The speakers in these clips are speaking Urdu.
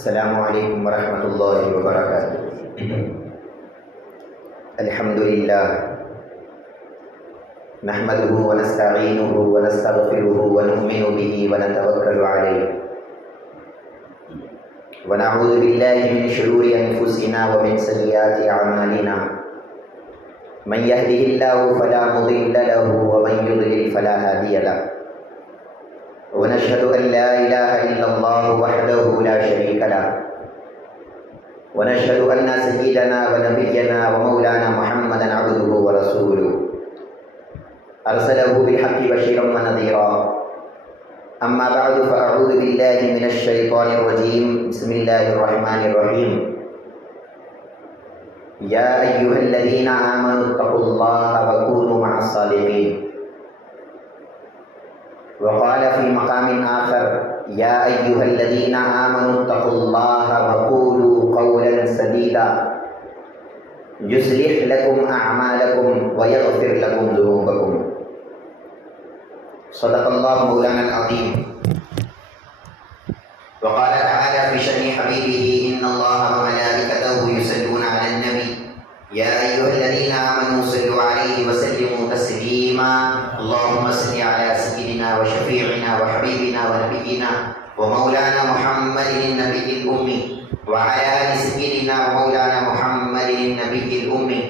السلام علیکم ورحمۃ اللہ وبرکاتہ۔ الحمد للہ نحمده ونستعینه ونستغفره ونؤمن به ونتوکل علیہ ونعوذ باللہ من شرور انفسنا ومن سیئات اعمالنا من يهده الله فلا مضل له ومن يضلل فلا هادي له ونشهد أن لا إله إلا الله وحده لا شريك له ونشهد أن سيدنا ونبينا ومولانا محمدا عبده ورسوله أرسله بالحق بشيرا ونذيرا أما بعد فأعوذ بالله من الشيطان الرجيم بسم الله الرحمن الرحيم يا أيها الذين آمنوا اتقوا الله وكونوا مع الصادقين وقال في مقام آخر يا أيها الذين آمنوا اتقوا الله وقولوا قولا سديدا يصلح لكم أعمالكم ويغفر لكم ذنوبكم صدق الله مولانا العظيم وقال تعالى في شأن حبيبه إن الله وملائكته يصلون على النبي يا أيها الذين آمنوا صلوا عليه وسلموا تسليما اللهم صل على سيدنا وشفيعنا وحبيبنا ونبينا ومولانا محمد النبي الأمي وعلى آل سيدنا ومولانا محمد النبي الأمي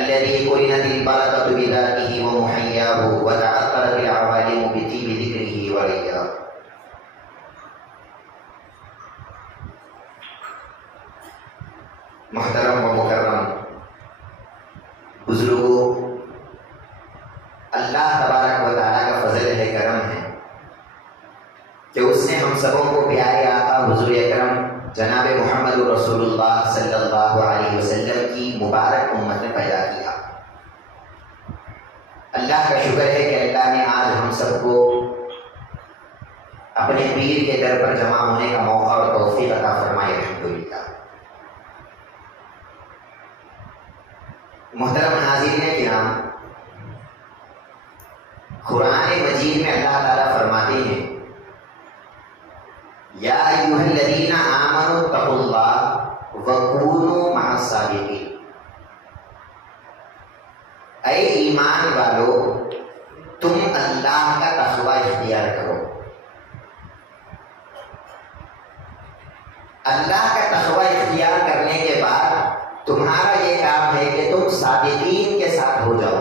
الذي قرنت البركة بذاته ومحياه وتعطرت العوالم بطيب ذكره ورياه۔ محترم و مکرم بزرگوں، اللہ تبارک و تعالیٰ کا فضل ہے، کرم ہے کہ اس نے ہم سبوں کو پیارے آقا حضور اکرم جناب محمد رسول اللہ صلی اللہ علیہ وسلم کی مبارک امت میں پیدا کیا۔ اللہ کا شکر ہے کہ اللہ نے آج ہم سب کو اپنے پیر کے در پر جمع ہونے کا موقع اور توفیق عطا فرمائے، الحمدللہ۔ محترم ناظرین کرام، قرآن مجید میں اللہ تعالیٰ فرماتے ہیں یا ایھا الذین آمنوا اتقوا اللہ وکونوا مع الصادقین، اے ایمان والو تم اللہ کا تقوی اختیار کرو۔ اللہ کا تقوی اختیار کرنے کے بعد تمہارا یہ کام ہے کہ تم صادقین کے ساتھ ہو جاؤ،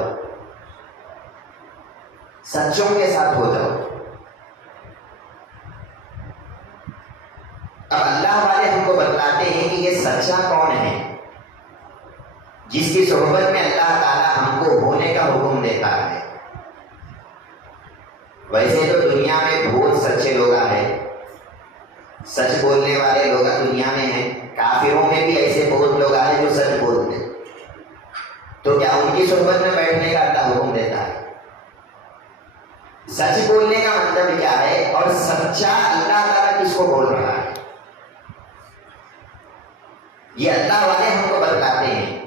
سچوں کے ساتھ ہو جاؤ۔ اب اللہ والے ہم کو بتلاتے ہیں کہ یہ سچا کون ہے، جس کی صحبت میں اللہ تعالیٰ ہم کو ہونے کا حکم دیتا ہے۔ ویسے تو دنیا میں بہت سچے لوگ ہیں، سچ بولنے والے لوگ دنیا میں ہیں، کافروں میں بھی ایسے بہت لوگ ہیں جو سچ بولتے ہیں، تو کیا ان کی صحبت میں بیٹھنے کا اللہ حکم دیتا ہے؟ سچ بولنے کا مطلب کیا ہے اور سچا اللہ تعالیٰ کس کو بول رہا ہے، یہ اللہ والے ہم کو بتلاتے ہیں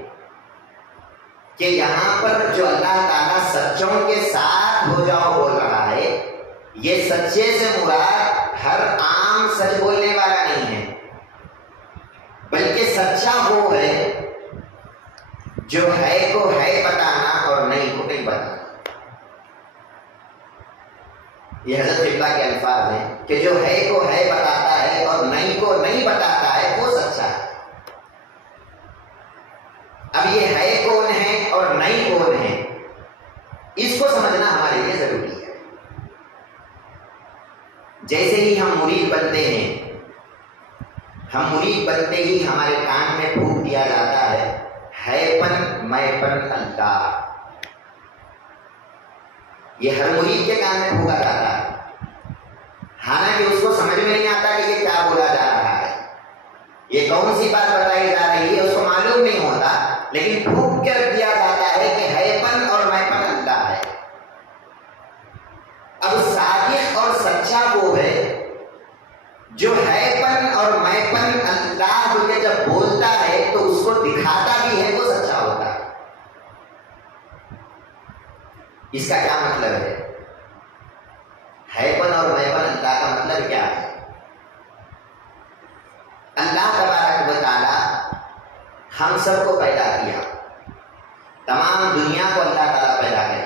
کہ یہاں پر جو اللہ تعالیٰ سچوں کے ساتھ ہو جاؤ بول رہا ہے، یہ سچے سے مراد ہر عام سچ بولنے والا نہیں ہے، بلکہ سچا وہ ہے جو ہے کو ہے بتانا اور نہیں کو نہیں بتانا۔ یہ حضرت قبلہ کے الفاظ ہیں کہ جو ہے کو ہے بتاتا ہے اور نہیں کو نہیں بتاتا ہے وہ سچا ہے۔ اب یہ ہے کون ہے اور نہیں کون ہے، اس کو سمجھنا ہمارے لیے ضروری ہے۔ جیسے ہی ہم مرید بنتے ہیں، ہم مرید بنتے ہی ہمارے کان میں پھونک دیا جاتا ہے پن میں پن اللہ، یہ ہر مرید کے کان میں پھونکا جاتا ہے، حالانکہ اس کو سمجھ میں نہیں آتا کہ یہ کیا بولا جا رہا ہے، یہ کون سی بات بتائی جا رہی ہے، اس کو معلوم نہیں ہوتا، لیکن پھونک کر دیا جاتا ہے کہ ہے پن اور میں پن اللہ ہے۔ اب صادق اور سچا وہ ہے جو ہے پن اور میں پن اللہ بول کے جب بولتا ہے تو اس کو دکھاتا بھی ہے، وہ سچا ہوتا ہے۔ اس کا کیا مطلب ہے پن اور میں پن اللہ کا مطلب کیا ہے؟ ہم سب کو پیدا کیا، تمام دنیا کو اللہ تعالیٰ پیدا کرے،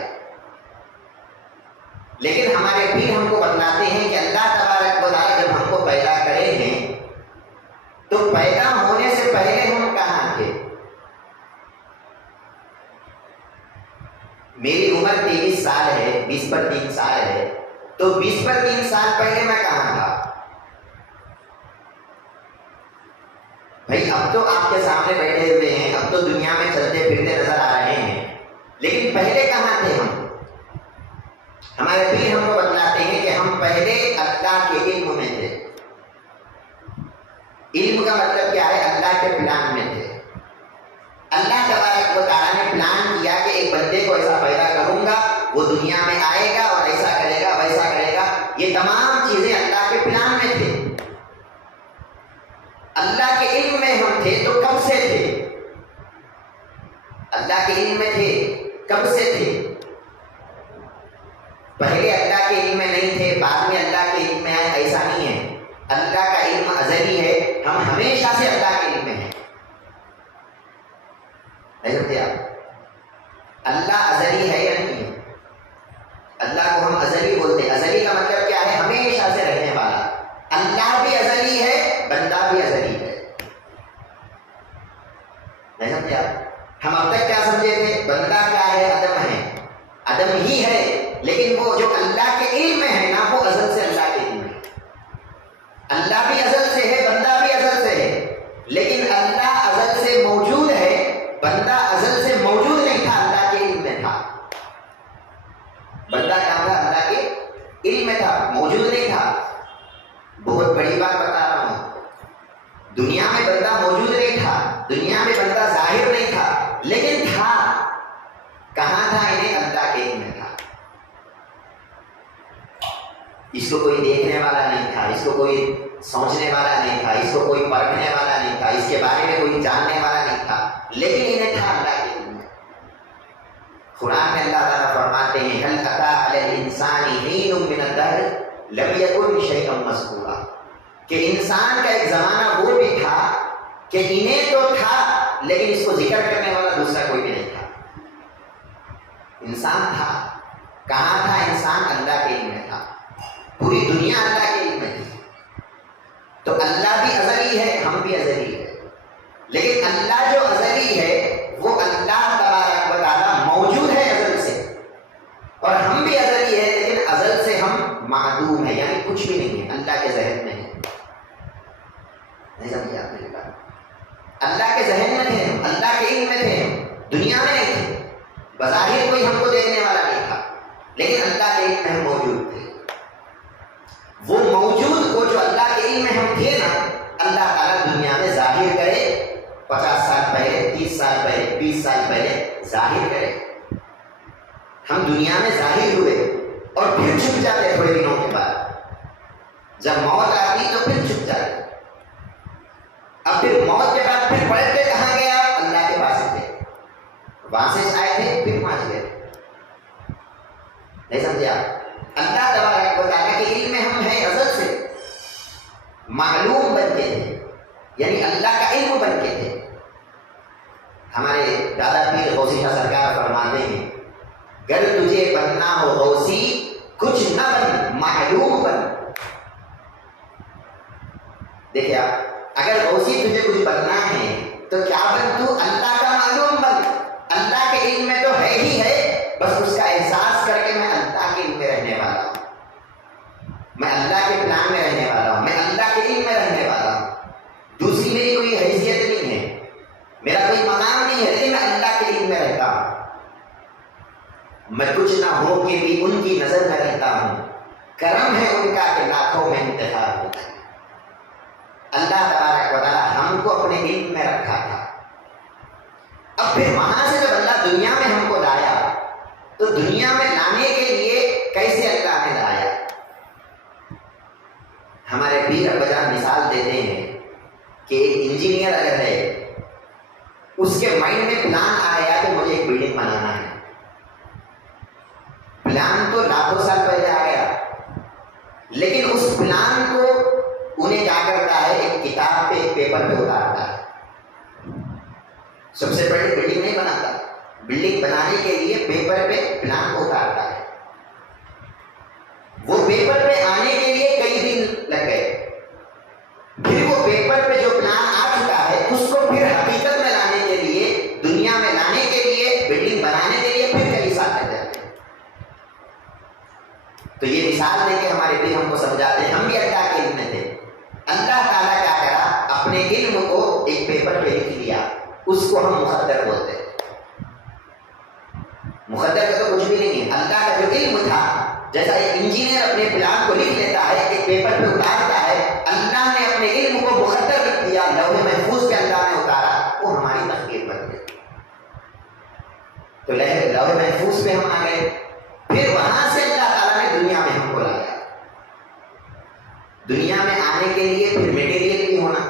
لیکن ہمارے پیر ہم کو بتلاتے ہیں کہ اللہ تبارک و تعالیٰ جب ہم کو پیدا کرے ہیں تو پیدا ہونے سے پہلے ہم کہاں تھے؟ میری عمر 23 سال ہے، 20 پر 3 سال ہے، تو 20 پر 3 سال پہلے میں کہاں تھا؟ بھائی اب تو آپ کے سامنے بیٹھے ہوئے ہیں، اب تو دنیا میں چلتے پھرتے نظر آ رہے ہیں، لیکن پہلے کہاں تھے ہم؟ ہمارے پیر ہم کو بتلاتے ہیں کہ ہم پہلے اللہ کے علم میں تھے۔ علم کا مطلب کیا ہے؟ اللہ کے پلان میں تھے۔ اللہ تبارک و تعالیٰ نے پلان کیا کہ ایک بندے کو ایسا پیدا کروں گا، وہ دنیا میں آئے گا اور ایسا کرے گا ویسا کرے گا، یہ تمام چیزیں اللہ کے پلان میں تھے۔ اللہ کے علم میں ہم تھے تو کب سے تھے؟ اللہ کے علم میں تھے، کب سے تھے؟ پہلے اللہ کے علم میں نہیں تھے، بعد میں اللہ کے علم میں آئے، ایسا نہیں ہے۔ اللہ کا علم ازلی ہے، ہم ہمیشہ سے اللہ کے علم میں ہیں۔ اللہ ازلی ہے یا نہیں ہے؟ اللہ کو ہم ازلی بولتے ہیں۔ ازلی کا مطلب کیا ہے؟ ہمیشہ سے رہنے والا۔ اللہ بھی ازلی ہے، بندہ بھی ازلی ہے۔ نہیں سمجھے آپ؟ ہم اب تک کیا سمجھے تھے؟ بندہ کیا ہے؟ عدم ہے، عدم ہی ہے، لیکن وہ جو اللہ کے علم میں ہے نا، وہ ازل سے اللہ کے علم میں ہے۔ اللہ بھی ازل سے ہے، بندہ بھی ازل سے ہے، لیکن اللہ ازل سے موجود ہے، بندہ ازل سے موجود نہیں تھا، اللہ کے علم میں تھا۔ بندہ کہاں تھا؟ اللہ کے علم میں تھا، موجود نہیں تھا۔ بہت بڑی بات بتا رہا ہوں، دنیا میں بندہ موجود نہیں تھا، دنیا میں بندہ ظاہر نہیں تھا، لیکن تھا۔ کہاں تھا؟ انہیں اللہ کے علم میں تھا۔ اس کو کوئی دیکھنے والا نہیں تھا، اس کو کوئی سوچنے والا نہیں تھا، اس کو کوئی پرکھنے والا نہیں تھا، اس کے بارے میں کوئی جاننے والا نہیں تھا، لیکن انہیں تھا اللہ کے علم میں۔ قرآن میں اللہ تعالیٰ فرماتے ہیں هل أتى على الإنسان حين من الدهر لم يكن شيئا مذكورا، کہ انسان کا ایک زمانہ وہ بھی تھا کہ انہیں تو تھا، لیکن اس کو ذکر کرنے والا دوسرا کوئی بھی نہیں تھا۔ انسان تھا، کہاں تھا انسان؟ اللہ کے علم میں تھا، پوری دنیا اللہ کے علم میں تھی۔ تو اللہ بھی ازلی ہے، ہم بھی ازلی ہے، لیکن اللہ جو ازلی ہے وہ اللہ تبارک و تعالیٰ موجود ہے ازل سے، اور ہم بھی ازلی ہے، لیکن ازل سے ہم معدوم ہے، یعنی کچھ بھی نہیں ہے، اللہ کے ذہن میں ہے۔ نہیں سمجھے آپ نے بات؟ اللہ کے ذہن میں تھے، اللہ کے علم میں تھے، دنیا میں نہیں تھے، بظاہر کوئی ہم کو دیکھنے والا نہیں تھا، لیکن اللہ کے علم میں ہم موجود تھے۔ وہ موجود کو جو اللہ کے علم میں ہم تھے نا، اللہ تعالیٰ دنیا میں ظاہر کرے، 50 سال پہلے، 30 سال پہلے، 20 سال پہلے ظاہر کرے۔ ہم دنیا میں ظاہر ہوئے اور پھر چھپ جاتے تھوڑے دنوں کے بعد، جب موت آتی تو پھر چھپ جاتے۔ اب پھر موت کے بعد پھر پلٹتے کہاں گیا؟ اللہ کے پاس تھے، وہاں سے آئے تھے پھر پہنچ گئے۔ نہیں سمجھے آپ؟ اللہ تبارک و تعالیٰ کے علم میں ہم ہیں ازل سے، معلوم بن کے تھے، یعنی اللہ کا علم بن کے تھے۔ ہمارے دادا پیر غوثی شاہ سرکار فرماتے ہیں گر تجھے بننا ہو غوثی کچھ نہ بن، معلوم بن۔ دیکھیں آپ، اگر غوثی تجھے کچھ بننا ہے تو کیا بن؟ تو اللہ کا معلوم بن۔ اللہ کے علم میں تو ہے ہی ہے، بس اس کا احساس کر کے میں اللہ کے علم میں رہنے والا ہوں، میں اللہ کے پلان میں رہنے والا ہوں، میں اللہ کے علم میں رہنے والا ہوں۔ دوسری میری کوئی حیثیت نہیں ہے، میرا کوئی مقام نہیں ہے، لیکن میں اللہ کے علم میں رہتا ہوں۔ میں کچھ نہ ہو کے بھی ان کی نظر میں رہتا ہوں، کرم ہے ان کا کہ لاکھوں میں انتخاب ہوتا ہے۔ اللہ تبارک و تعالیٰ ہم کو اپنے علم میں رکھا تھا۔ اب پھر وہاں سے جب اللہ دنیا میں ہم کو لایا تو دنیا میں لانے کے لیے کیسے اللہ نے لایا؟ ہمارے پیر ابا جان مثال دیتے ہیں کہ ایک انجینئر اگر ہے، اس کے مائنڈ میں پلان آ گیا کہ مجھے ایک بلڈنگ بنانا ہے، پلان تو لاکھوں سال پہلے آ گیا، لیکن اس پلان کو انہیں کیا کرتا ہے؟ ایک کتاب پہ، ایک پیپر پہ اتارتا ہے، سب سے پہلے بلڈنگ نہیں بناتا، بلڈنگ بنانے کے لیے پیپر پہ پلان کو اتارتا ہے، وہ پیپر پہ آنے کے لیے کئی دن لگ گئے، پھر وہ پیپر پہ جو پلان آ چکا ہے اس کو پھر حقیقت میں لانے کے لیے، دنیا میں لانے کے لیے، بلڈنگ بنانے کے لیے پھر کئی سال لگ جاتے ہیں۔ تو یہ مثال دے کے ہمارے دل ہم کو سمجھاتے ہیں، ہم بھی اللہ کے علم میں تھے، اللہ تعالیٰ کیا کرا، اپنے علم کو ایک پیپر پہ لکھ لیا، اس کو ہم مقدر بولتے ہیں۔ مقدر کا تو کچھ بھی نہیں ہے، اللہ کا جو علم تھا، جیسا ایک انجینئر اپنے پلان کو لکھ لیتا ہے، ایک پیپر پہ اتارتا ہے، اللہ نے اپنے علم کو مقدر لکھ دیا، لوح محفوظ پہ اللہ نے اتارا، وہ ہماری تقدیر بن گئی۔ تو لوح محفوظ پہ ہم آ گئے، پھر وہاں سے اللہ تعالیٰ نے دنیا میں ہم کو لایا۔ دنیا میں آنے کے لیے پھر میٹیریل بھی ہونا،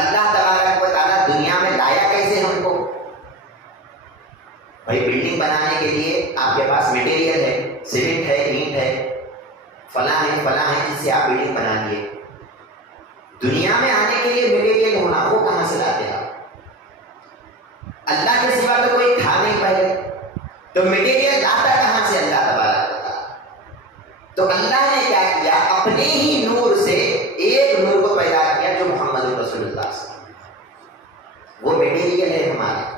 اللہ تبارک و تعالیٰ دنیا میں لایا کیسے ہم کو؟ بھائی بلڈنگ بنانے کے لیے آپ کے پاس میٹیریل ہے، سیمنٹ ہے، اینٹ ہے، فلاں ہے جس سے آپ بلڈنگ بنا لیے۔ دنیا میں آنے کے لیے میٹیریل ہونا، وہ کہاں سے لاتے ہیں؟ اللہ کے سوا تو کوئی تھا نہیں پہلے، تو میٹیریل لاتا کہاں سے؟ اللہ تبارک و تعالیٰ۔ تو اللہ نے کیا کیا، اپنے ہی نور سے ایک نور کو پیدا کیا جو محمد رسول اللہ صلی اللہ علیہ وسلم، وہ میٹیریل ہے ہمارا۔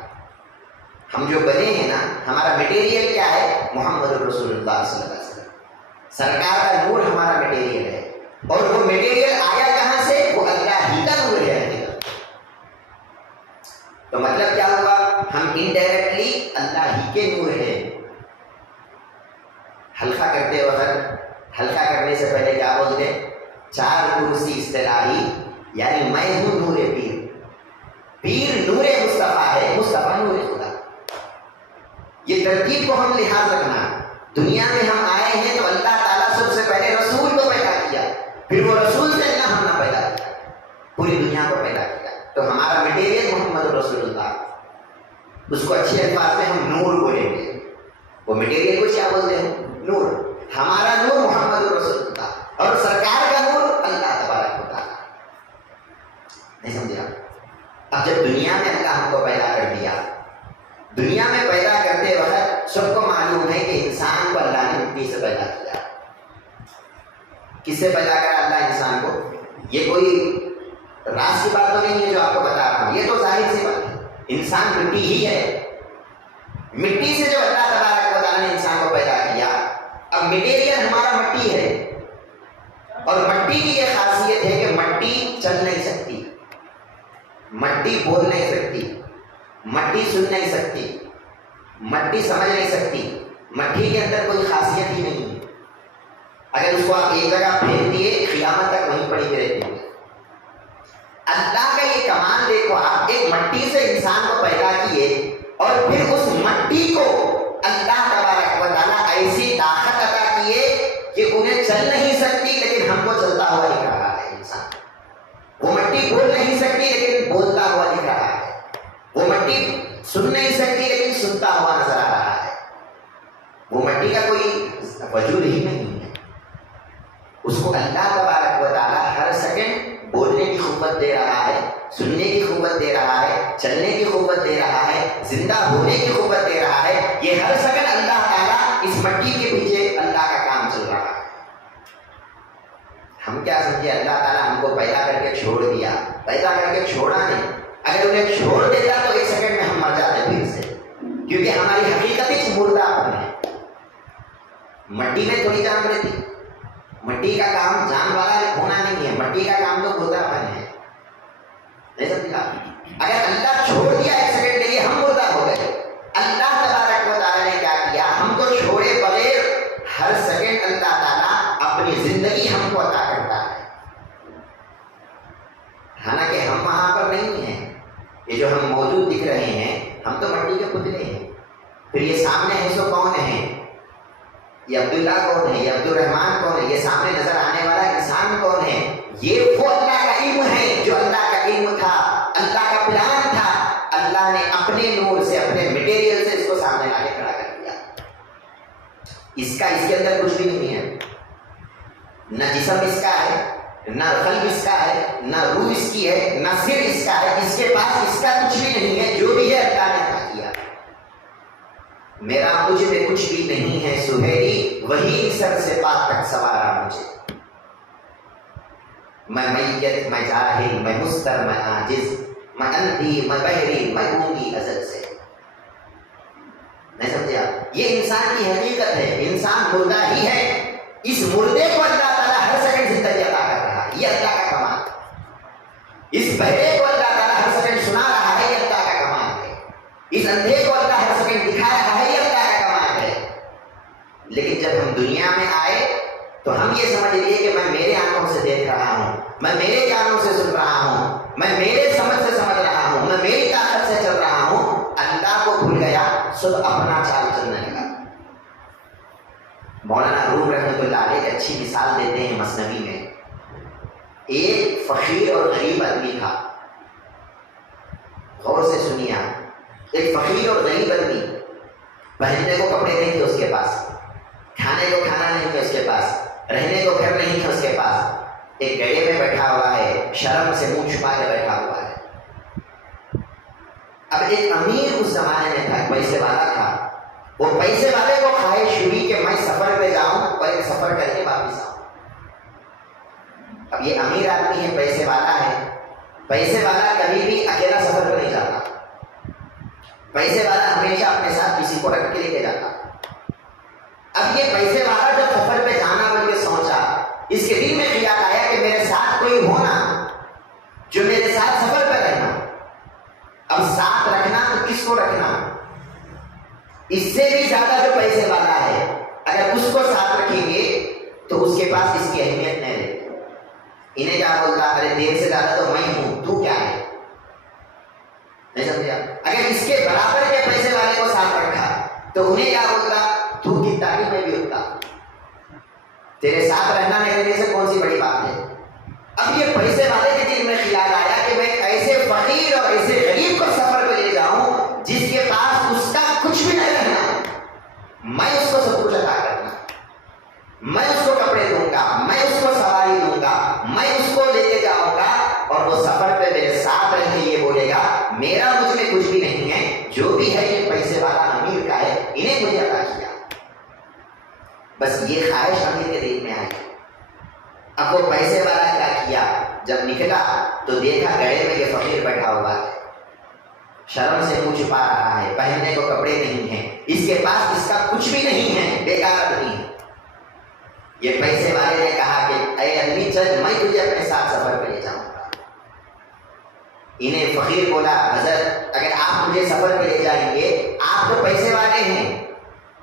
ہم جو بنے ہیں نا، ہمارا میٹیریل کیا ہے؟ محمد رسول اللہ صلی اللہ علیہ وسلم، سرکار کا نور ہمارا میٹیریل ہے۔ اور وہ میٹیریل آیا کہاں سے؟ وہ اللہ ہی کا نور ہے۔ تو مطلب کیا ہوا، ہم انڈائریکٹلی اللہ ہی کے نور ہیں۔ حلقہ کرتے وقت، حلقہ کرنے سے پہلے کیا بولتے ہیں؟ چار کرسی اصطلاحی، یعنی میں ہوں نور پیر، پیر نور مصطفیٰ ہے، مصطفیٰ نور خدا۔ یہ ترتیب کو ہم لحاظ رکھنا۔ دنیا میں ہم آئے ہیں تو اللہ تعالیٰ سب سے پہلے رسول کو پیدا کیا، پھر وہ رسول سے اللہ ہم نے پیدا کیا، پوری دنیا کو پیدا کیا۔ تو ہمارا میٹیریل محمد رسول اللہ، اس کو اچھے الفاظ میں ہم نور بولیں گے۔ وہ میٹیریل کو کیا بولتے ہیں؟ نور۔ ہمارا نور محمد رسول اللہ، اور سرکار کا نور اللہ تبارک و تعالیٰ۔ نہیں سمجھا؟ اب جب دنیا میں اللہ ہم کو پیدا کر دیا، دنیا میں پیدا کرتے وقت سب کو معلوم ہے کہ انسان کو اللہ نے مٹی سے پیدا کیا۔ کس سے پیدا کرا اللہ انسان کو؟ یہ کوئی راز کی بات تو نہیں ہے جو آپ کو بتا رہا ہوں، یہ تو ظاہر سی بات ہے، انسان مٹی ہی ہے۔ مٹی سے جو اللہ تبارک و تعالیٰ نے انسان کو پیدا کیا، اب میٹیریل ہمارا مٹی ہے، اور مٹی کی یہ خاصیت ہے کہ مٹی چل نہیں سکتی، مٹی بول نہیں سکتی، مٹی سن نہیں سکتی، مٹی سمجھ نہیں سکتی، مٹی کے اندر کوئی خاصیت ہی نہیں ہے۔ اگر اس کو آپ ایک جگہ پھینک دیے، قیامت تک وہیں پڑی ہوئی رہتی ہے۔ اللہ کا یہ کمال دیکھو، آپ ایک مٹی سے انسان کو پیدا کیے، اور پھر اس مٹی کو اللہ تبارک و تعالیٰ ایسی طاقت عطا کیے کہ انہیں چل نہیں سکتی لیکن ہم کو چلتا ہوا دکھ رہا ہے انسان۔ وہ مٹی بول نہیں سکتی لیکن بولتا ہوا دکھ رہا ہے، وہ مٹی سن نہیں سکتی لیکن سنتا ہوا نظر آ رہا ہے۔ وہ مٹی کا کوئی وجود ہی نہیں ہے، اس کو اللہ تبارک و تعالیٰ ہر سیکنڈ بولنے کی قوت دے رہا ہے، سننے کی قوت دے رہا ہے، چلنے کی قوت دے رہا ہے، زندہ ہونے کی قوت دے رہا ہے۔ یہ ہر سیکنڈ اللہ تعالیٰ اس مٹی کے پیچھے اللہ کا کام چل رہا ہے۔ ہم کیا سمجھے، اللہ تعالیٰ ہم کو پیدا کر کے چھوڑ دیا، پیدا کر کے چھوڑا نہیں۔ اگر انہیں چھوڑ دیتا تو ایک سیکنڈ میں ہم مر جاتے پھر سے، کیونکہ ہماری حقیقت ہی مردہ پن ہے۔ مٹی میں تھوڑی جان رہتی، مٹی کا کام جان والا ہونا نہیں ہے، مٹی کا کام تو مردہ پن ہے۔ نہیں سمجھا؟ اگر اللہ چھوڑ دیا ایک سیکنڈ کے لیے، ہم مردہ ہو گئے۔ اللہ تبارک و تعالیٰ نے کیا کیا، ہم کو چھوڑے بغیر ہر سیکنڈ اللہ تعالیٰ اپنی زندگی ہم کو عطا کرتا ہے۔ حالانکہ ہم وہاں پر نہیں ہیں، یہ جو ہم موجود دکھ رہے ہیں، ہم تو مٹی کے پتلے ہیں۔ پھر یہ سامنے ہے سو کون ہے؟ یہ عبداللہ کون ہے؟ یہ عبدالرحمان کون ہے؟ یہ سامنے نظر آنے والا انسان کون ہے؟ یہ وہ اللہ کا علم ہے جو اللہ کا علم تھا، اللہ کا پلان تھا۔ اللہ نے اپنے نور سے، اپنے میٹیریل سے اس کو سامنے لا کے کھڑا کر دیا۔ اس کے اندر کچھ بھی نہیں ہے، نہ جسم اس کا ہے، نہ قلب اس کا ہے، نہ روح اس کی ہے، نہ سر اس کا ہے، اس کے پاس اس کا کچھ بھی نہیں ہے۔ میرا مجھ میں کچھ بھی نہیں ہے سہیلی، وہی سر سے پا تک سوارا مجھے. میں میت، میں جاہل، میں مستر، میں عاجز، میں اندھی، میں بہری، میں گونگی ازل سے. نہیں سمجھے آپ؟ یہ انسان کی حقیقت ہے. انسان مردہ ہی ہے. اس مردے کو اللہ تعالیٰ ہر سیکنڈ زندگی عطا کر رہا ہے، یہ اللہ کا کمال ہے. اس بہرے کو اللہ تعالیٰ ہر سیکنڈ سنا رہا ہے، یہ اللہ کا کمال ہے. اس اندھے کو اللہ ہر سیکنڈ دکھا رہا ہے، یہ اللہ کا کمال ہے. لیکن جب ہم دنیا میں آئے تو ہم یہ سمجھ لیے کہ میں میرے آنکھوں سے دیکھ رہا ہوں، میں میرے کانوں سے سن رہا ہوں، میں میرے سمجھ سے سمجھ رہا ہوں، میں میری طاقت سے چل رہا ہوں. اللہ کو بھول گیا، سب اپنا چال چلنے لگا. مولانا روم رحمۃ اللہ علیہ ایک اچھی مثال دیتے ہیں مثنوی میں. ایک فقیر اور غریب آدمی تھا. غور سے سنیے آپ. ایک فقیر اور غریب آدمی، پہننے کو کپڑے نہیں تھے اس کے پاس، کھانے کو کھانا نہیں تھا اس کے پاس، رہنے کو گھر نہیں تھا اس کے پاس. ایک گڑھے میں بیٹھا ہوا ہے، شرم سے منہ چھپا کے بیٹھا ہوا ہے. اب ایک امیر اس زمانے میں تھا، پیسے والا تھا. وہ پیسے والے کو خواہش ہوئی کہ میں سفر پہ جاؤں اور ایک سفر کر کے واپس آؤں. اب یہ امیر آدمی ہے، پیسے والا ہے. پیسے والا کبھی بھی اکیلا سفر پہ نہیں جاتا. پیسے والا ہمیشہ اپنے ساتھ کسی کو رکھ کے لے کے جاتا. اب یہ پیسے والا جب سفر پہ جانا بول کے سوچا، اس کے دل میں خیال آیا کہ میرے ساتھ کوئی ہونا جو میرے ساتھ سفر پہ رہنا. اب ساتھ رکھنا تو کس کو رکھنا؟ اس سے بھی زیادہ جو پیسے والا ہے، اگر اس کو ساتھ رکھیں گے تو اس کے پاس اس کی اہمیت نہیں رہتی. انہیں کیا بولتا، ارے تیرے سے زیادہ تو میں ہوں، تو کیا ہے؟ نہیں سمجھا؟ اگر اس کے برابر کے پیسے والے کو ساتھ رکھا تو انہیں کیا بولتا، تو کتنا بھی میں بھی ہوتا، تیرے ساتھ رہنا نہیں رہنے سے کون سی بڑی بات ہے. اب یہ پیسے والے کے دل میں خیال آیا کہ میں ایسے فقیر اور ایسے غریب کو سفر پہ لے جاؤں جس کے پاس اس کا کچھ بھی نہیں رہنا، میں اس کو سب کچھ عطا کرنا، میں اس کو کپڑے دوں گا، میں اس کو سواری دوں گا، میں اس کو لے کے جاؤں گا اور وہ سفر پہ میرے ساتھ رہ کے یہ بولے گا میرا مجھ میں کچھ بھی نہیں ہے، جو بھی ہے یہ پیسے والا امیر کا ہے، انہیں مجھے عطا کیا. بس یہ خواہش امیر کے دل میں آئی. اب وہ پیسے والا کیا کیا، جب نکلا تو دیکھا گڑھے میں یہ فقیر بیٹھا ہوا ہے، شرم سے منہ چھپا رہا ہے، پہننے کو کپڑے نہیں ہیں، اس کے پاس اس کا کچھ بھی نہیں ہے، بیکار آدمی ہے. یہ پیسے والے نے کہا کہ اے آدمی چل، میں تجھے اپنے ساتھ سفر پہ لے جاؤں گا. انہیں فقیر بولا، حضرت اگر آپ مجھے سفر پہ لے جائیں گے، آپ تو پیسے والے ہیں،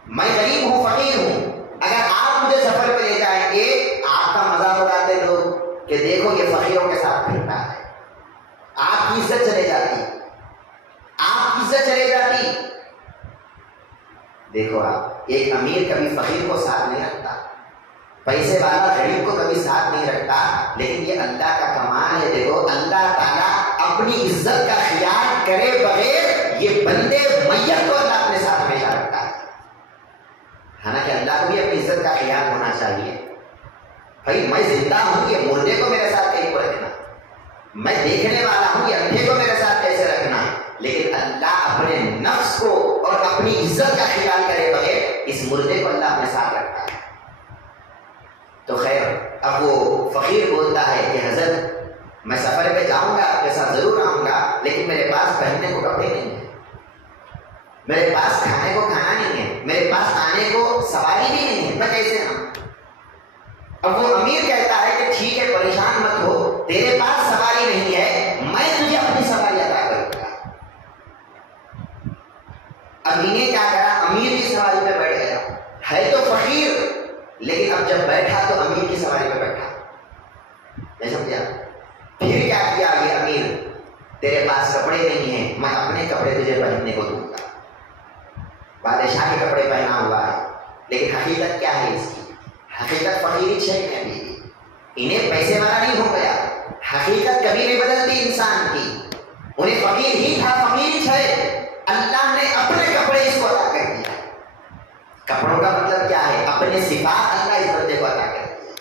میں غریب ہوں، فقیر ہوں، اگر آپ مجھے سفر پہ لے جائیں گے آپ کا مزاق اڑاتے لوگ کہ دیکھو یہ فقیروں کے ساتھ پھرتا ہے، آپ کی عزت چلے جاتی، آپ کی عزت چلے جاتی. دیکھو آپ، ایک امیر کبھی فقیر کو ساتھ نہیں رکھتا، پیسے والا غریب کو کبھی ساتھ نہیں رکھتا، لیکن یہ اللہ کا کمال ہے. دیکھو اللہ تعالیٰ اپنی عزت کا خیال کرے بغیر یہ بندے میت کو اللہ اپنے ساتھ ہمیشہ رکھتا ہے. حالانکہ اللہ کو بھی اپنی عزت کا خیال ہونا چاہیے. بھائی میں زندہ ہوں، یہ مردے کو میرے ساتھ کہیں کو رکھنا، میں دیکھنے والا ہوں، یہ اندھے کو میرے ساتھ کیسے رکھنا. لیکن اللہ اپنے نفس کو اور اپنی عزت کا خیال کرے بغیر اس مردے کو اللہ اپنے ساتھ رکھتا ہے. تو خیر، اب وہ فقیر بولتا ہے کہ حضرت میں سفر پہ جاؤں گا، آپ کے ساتھ ضرور آؤں گا، لیکن میرے پاس پہننے کو کپڑے نہیں ہیں، میرے پاس کھانے کو کھانا نہیں ہے، میرے پاس آنے کو سواری بھی نہیں ہے، میں کیسے آؤں؟ اب وہ امیر کہتا ہے کہ ٹھیک ہے پریشان مت ہو، تیرے پاس سواری نہیں ہے، میں تجھے اپنی سواری عطا کروں گا. اب انہیں کیا کرا، امیر کی سواری پہ بیٹھ گیا، ہے تو فقیر لیکن اب جب بیٹھا تو امیر کی سواری پہ بیٹھا. نہیں سمجھا؟ پھر کیا کیا یہ امیر، تیرے پاس کپڑے نہیں ہیں، میں اپنے کپڑے تجھے پہننے کو دوں گا. بادشاہ کے کپڑے پہنا ہوا ہے، لیکن حقیقت کیا ہے اس کی؟ حقیقت فقیری شے میں بھی، انہیں پیسے والا نہیں ہو گیا. حقیقت کبھی نہیں بدلتی انسان کی، انہیں فقیر ہی تھا، فقیر ہے. اللہ نے اپنے کپڑے اس کو عطا کر دیا. کپڑوں کا مطلب کیا ہے؟ اپنے صفات اللہ اس بندے کو عطا کر دیے،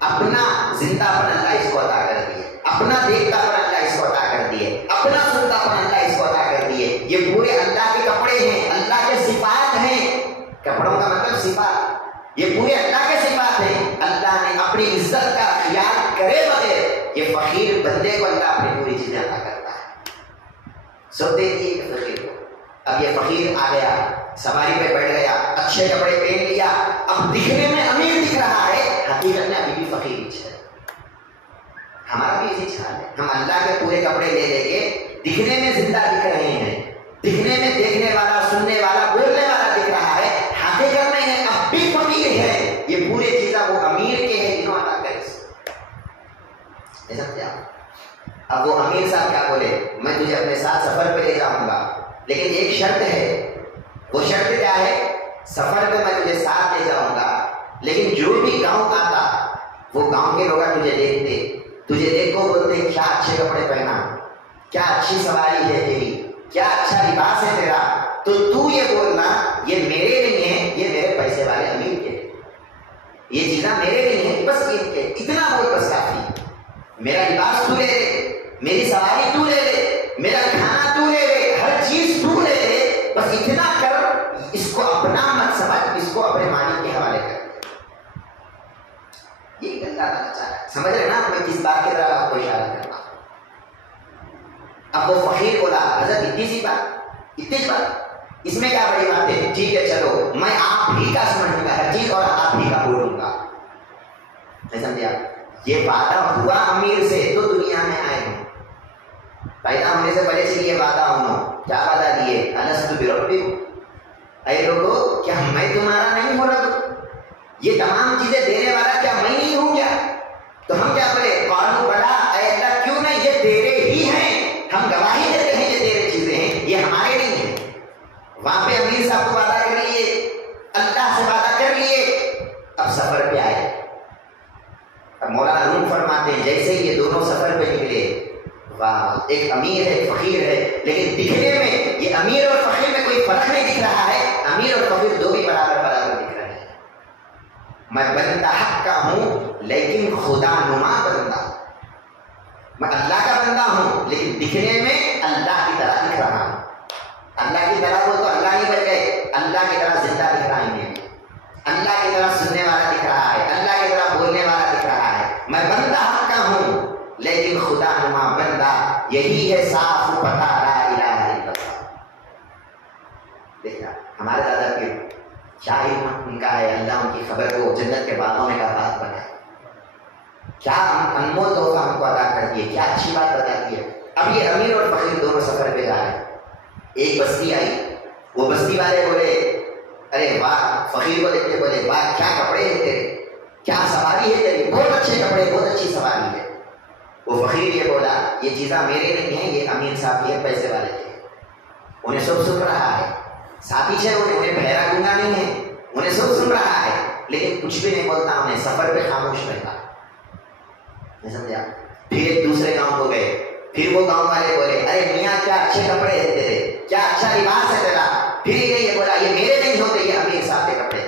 اپنا زندہ پن اللہ اس کو عطا کر دیے، اپنا دیکھتا پن اللہ اس کو عطا کر دیے، اپنا سنتا پن اللہ اس کو عطا کر دیے. یہ پورے اللہ کے کپڑے ہیں، اللہ کے صفات بندے کو اللہ اپنی پوری چیزیں عطا کرتا ہے. سب دے دیے کہ فقیر کو. اب یہ فقیر آ گیا, سواری پہ بیٹھ گیا, اچھے کپڑے پہن لیا, اب دکھنے میں امیر دکھ رہا ہے, حقیقت میں ابھی بھی فقیر ہی ہے. ہمارا بھی اسی حال ہے. ہم اللہ کے پورے کپڑے لے لے کے دکھنے میں زندہ دکھ رہے ہیں, دکھنے میں دیکھنے والا, سننے والا, بولنے والا دکھ رہا ہے, حقیقت میں اب بھی فقیر ہے. یہ پورے چیزیں وہ امیر کے ہیں جنہوں عطا کرے. اب وہ امیر صاحب کیا بولے, میں تجھے اپنے ساتھ سفر پہ لے جاؤں گا, لیکن ایک شرط ہے. وہ شرط کیا ہے؟ سفر پہ میں تجھے ساتھ لے جاؤں گا, لیکن جو بھی گاؤں آتا وہ گاؤں کے لوگ تجھے دیکھتے, تجھے دیکھ کو بولتے کیا اچھے کپڑے پہنا, کیا اچھی سواری ہے تیری, کیا اچھا لباس ہے تیرا, تو یہ بولنا یہ میرے نہیں ہے, یہ میرے پیسے والے امیر کے, یہ چیزیں میرے نہیں ہیں, بس ان کے اتنا بول بس کافی. میرا لباس تو لے لے, میری سواری تو لے لے, میرا کھانا تو لے لے, ہر چیز تو لے لے, بس اتنا کر, اس کو اپنا مت سمجھ, اس کو اپنے مالک کے حوالے کر. یہ اللہ تعالیٰ چاہتا ہے. سمجھ رہے نا میں کس بات کی طرف آپ کو اشارہ کر رہا ہوں. اب وہ فقیر بولا حضرت اتنی سی بات, اس میں کیا بڑی بات ہے, ٹھیک ہے چلو میں آپ ہی کا سمجھوں گا ہر چیز اور آپ ہی کا بولوں گا. سمجھے آپ؟ یہ وعدہ ہوا امیر سے تو دنیا میں آئے ہوں, پیدا ہونے سے پہلے سے یہ وعدہ ہونا. کیا وعدہ دیے؟ الست بربکم, اے لوگو کیا میں تمہارا نہیں ہو رہا, یہ تمام چیزیں دینے والا کیا میں نہیں ہوں کیا؟ تو ہم کیا بولے, قالوا بلا, اے اللہ کیوں نہیں, یہ تیرے ہی ہیں, ہم گواہی دیتے ہیں یہ تیرے چیزیں ہیں, یہ ہمارے نہیں ہیں. وہاں پہ امیر صاحب کو وعدہ کر لیے, اللہ سے وعدہ کر لیے, اب سفر پہ آئے. اب مولانا روم فرماتے ہیں جیسے یہ دونوں سفر پہ نکلے, واہ, ایک امیر ہے ایک فقیر ہے, لیکن دکھنے میں یہ امیر اور فقیر میں کوئی فرق نہیں دکھ رہا ہے. امیر اور فقیر دو بھی برابر دکھ رہے ہیں. میں بندہ حق کا ہوں لیکن خدا نما بندہ, میں اللہ کا بندہ ہوں لیکن دکھنے میں اللہ کی طرح دکھ رہا ہوں. اللہ کی طرح وہ تو اللہ ہی بن گئے, اللہ کی طرح زندہ دکھ رہا ہے, اللہ کی طرح سننے والا دکھ رہا ہے, اللہ کی طرح بولنے والا دکھ رہا ہے. میں بندہ حق کا ہوں لیکن خدا نما بندہ, یہی ہے صاف پتہ لا الہ الا اللہ. دیکھا ہمارے دادا کے شاعر ان کا ہے, اللہ ان کی خبر کو جنت کے باغوں میں کا بات بنائے. کیا انمول تحفہ ہم کو ادا کر دیے, کیا اچھی بات بتا دی ہے. اب یہ امیر اور فقیر دونوں سفر پہ جا رہے ہیں. ایک بستی آئی, وہ بستی والے بولے ارے واہ, فقیر کو دیکھ کے بولے واہ کیا کپڑے ہیں تیرے, کیا سواری ہے تیری, بہت اچھے کپڑے, بہت اچھی سواری ہے. وہ فقیر یہ بولا یہ چیزیں میرے نہیں ہیں, یہ امیر صاحب کے پیسے والے تھے. انہیں سب سن رہا ہے, ساتھی سے انہیں بہرا گنگا نہیں ہے, انہیں سب سن رہا ہے, لیکن کچھ بھی نہیں بولتا. انہیں سفر پہ خاموش رہتا. سمجھا؟ پھر ایک دوسرے گاؤں کو گئے, پھر وہ گاؤں والے بولے ارے میاں کیا اچھے کپڑے ہیں تیرے, کیا اچھا لباس ہے تیرا. پھر یہ بولا یہ میرے نہیں ہوتے, یہ امیر صاحب کے کپڑے.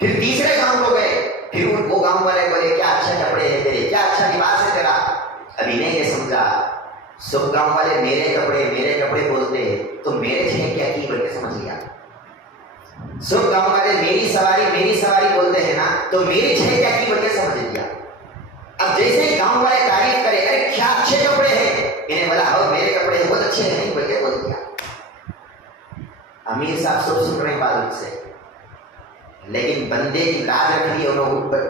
پھر تیسرے گاؤں کو گئے, پھر وہ گاؤں والے بولے کیا اچھے کپڑے ہیں تیرے, کیا اچھا لباس ہے تیرا. ابھی نہیں یہ سمجھا, سب گاؤں والے میرے کپڑے بولتے ہیں تو میرے چھ کیا کی بول کے سمجھ لیا. سب گاؤں والے میری سواری بولتے ہیں نا تو میری چھ کیا کی بول کے سمجھ لیا. اب جیسے ہی گاؤں والے تعریف کرے ارے کیا اچھے کپڑے ہیں, انہیں بولا ہو میرے کپڑے بہت اچھے ہیں نہیں بول کے بول دیا. امیر صاحب سب سن رہے ہیں بات سے, لیکن بندے کی لاج رکھ لی,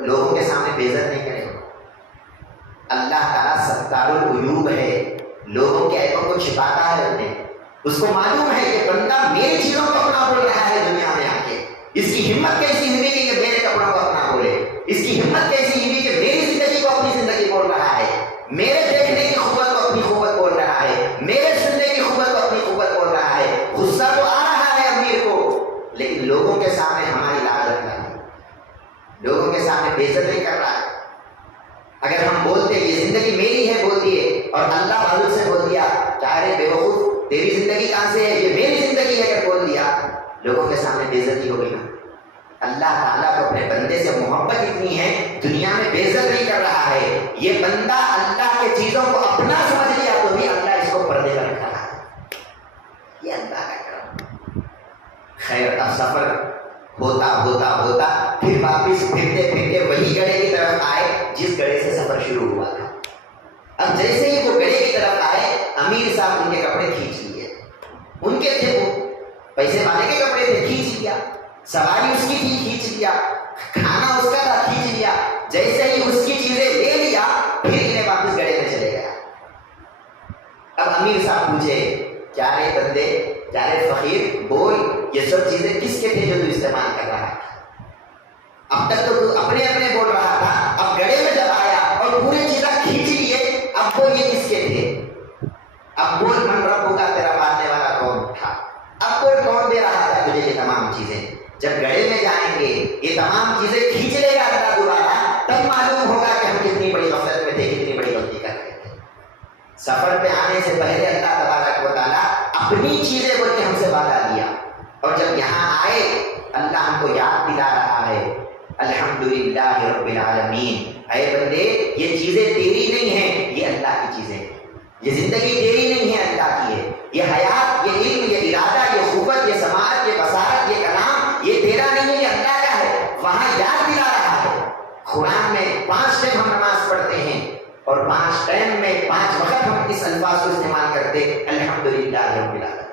لوگوں کے سامنے بے عزت نہیں کرے. اللہ تعالیٰ ستار العیوب ہے, لوگوں کے عیبوں کو چھپاتا ہے. انہیں اس کو معلوم ہے کہ بندہ میری چیزوں کو اپنا بول رہا ہے دنیا میں آ کے. اس کی ہمت کیسی ہوئی کہ یہ میرے کپڑوں کو اپنا بولے, اس کی ہمت کیسی ہوئی کہ میری زندگی کو اپنی زندگی بول رہا ہے, میرے دیکھنے کی قوت کو اپنی قوت بول رہا ہے, میرے سننے کی قوت کو اپنی قوت بول رہا ہے. غصہ تو آ رہا ہے امیر کو, لیکن لوگوں کے سامنے ہماری لاج رکھ رہا ہے, لوگوں کے سامنے بے عزت نہیں کر رہا ہے. اگر ہم بولتے یہ زندگی میری ہے بول دیے, اور اللہ بازو سے بول دیا کیا رے بے وقوف تیری زندگی کہاں سے ہے, یہ میری زندگی ہے, اگر بول دیا لوگوں کے سامنے بے عزتی ہو گئی نا. اللہ تعالیٰ کو اپنے بندے سے محبت اتنی ہے, دنیا میں بے عزت نہیں کر رہا ہے. یہ بندہ اللہ کے چیزوں کو اپنا سمجھ لیا تو بھی اللہ اس کو پردے پر رکھ رہا ہے. یہ اللہ کا کرم. خیر اب سفر ہوتا پھر واپس پھرتے وہی گڑھے کی طرف آئے جس گڑھے سے سفر شروع ہوا تھا. اب جیسے ہی وہ گڑے کی طرف آئے، امیر صاحب ان کے کپڑے کھینچ لیے، ان کے تھے وہ پیسے والے کے کپڑے تھے، کھینچ لیا، سواری اس کی تھی، کھینچ لیا، کھانا اس کا تھا، کھینچ لیا، جیسے ہی اس کی چیزیں لے لیا پھر انہیں واپس گڑے میں چلے گیا۔ اب امیر صاحب پوچھے، کیا رے بندے، کیا رے فقیر، بول یہ سب چیزیں کس کے تھے جو تو استعمال کر رہا تھا؟ اب تک تو اپنے اپنے بول رہا تھا، اب گڑے میں جب آیا اور پوری چیزیں کھینچ لیے، اب وہ یہ کس کے تھے؟ اب بول من رب ہوگا، تیرا مارنے والا کون تھا؟ اب بول کون دے رہا تھا تجھے یہ تمام چیزیں؟ جب گڑے میں جائیں گے یہ تمام چیزیں کھینچ لے گا اللہ دوبارہ، تب معلوم ہوگا کہ ہم کتنی بڑی غفلت میں تھے، کتنی بڑی غلطی کر رہے تھے۔ سفر پہ آنے سے پہلے اللہ تبارک و تعالیٰ اپنی چیزیں بول کے ہم سے وعدہ دیا، اور جب یہاں آئے اللہ ہم کو یاد دلا رہا ہے، الحمدللہ رب العالمین، اے بندے یہ چیزیں تیری نہیں ہیں، یہ اللہ کی چیزیں ہیں، یہ زندگی تیری نہیں ہے، اللہ کی ہے، یہ حیات، یہ علم، یہ ارادہ، یہ قوت، یہ سماعت، یہ بصارت، یہ کلام، یہ تیرا نہیں ہے، یہ اللہ کا ہے۔ وہاں یاد دلا رہا ہے۔ قرآن میں 5 ٹائم ہم نماز پڑھتے ہیں اور 5 ٹائم میں 5 وقت ہم اس الفاظ کو استعمال کرتے، الحمدللہ رب العالمین۔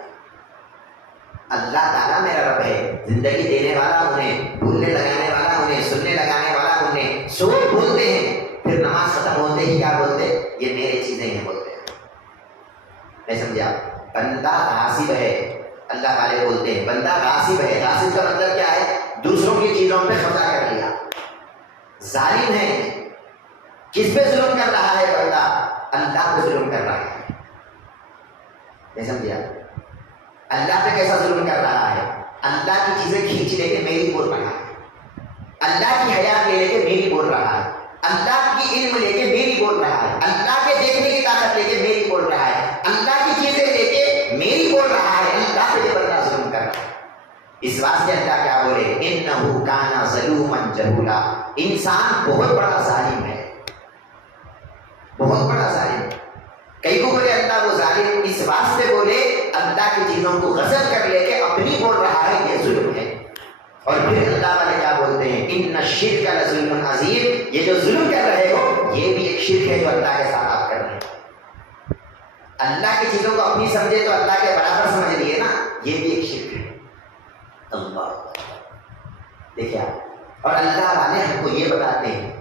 اللہ تعالیٰ میرا رب ہے، زندگی دینے والا انہیں، بھولنے لگانے والا انہیں، سننے لگانے والا انہیں، سو بولتے ہیں، پھر نماز ختم ہوتے ہی کیا بولتے؟ یہ میری چیزیں ہیں بولتے ہیں۔ نہیں سمجھا؟ بندہ غاصب ہے، اللہ والے بولتے ہیں بندہ غاصب ہے۔ غاصب کا مطلب کیا ہے؟ دوسروں کی چیزوں پہ قبضہ کر لیا، ظالم ہے۔ کس پہ ظلم کر رہا ہے بندہ؟ اللہ پہ ظلم کر رہا ہے۔ نہیں سمجھا؟ اللہ پہ کیسا ظلم کر رہا ہے؟ اللہ کی چیزیں کھینچ لے کے میری بول رہا ہے، اللہ کی حیات لے کے میری بول رہا ہے، اللہ کی علم لے کے میری بول رہا ہے، اللہ کے دیکھنے کی طاقت لے کے میری بول رہا ہے، اللہ کی چیزیں لے کے میری بول رہا ہے، اللہ پہ یہ بندہ ظلم کر رہا ہے۔ اس واسطے اللہ کیا بولے؟ انہ کان ظلوما جہولا، انسان بہت بڑا ظالم ہے، بہت بڑا ظالم۔ کئی کو بولے اللہ وہ ظالم اس واسطے بولے اللہ کی چیزوں کو غصب کر لے کے اپنی بول رہا ہے، یہ ظلم ہے۔ اور پھر اللہ والے کیا بولتے ہیں؟ ان الشرک لظلم عظیم، یہ جو ظلم کر رہے ہو یہ بھی ایک شرک ہے جو اللہ کے ساتھ آپ کر رہے ہیں۔ اللہ کی چیزوں کو اپنی سمجھے تو اللہ کے برابر سمجھ لیے نا، یہ بھی ایک شرک ہے۔ اللہ دیکھیں، اور اللہ والے ہم کو یہ بتاتے ہیں،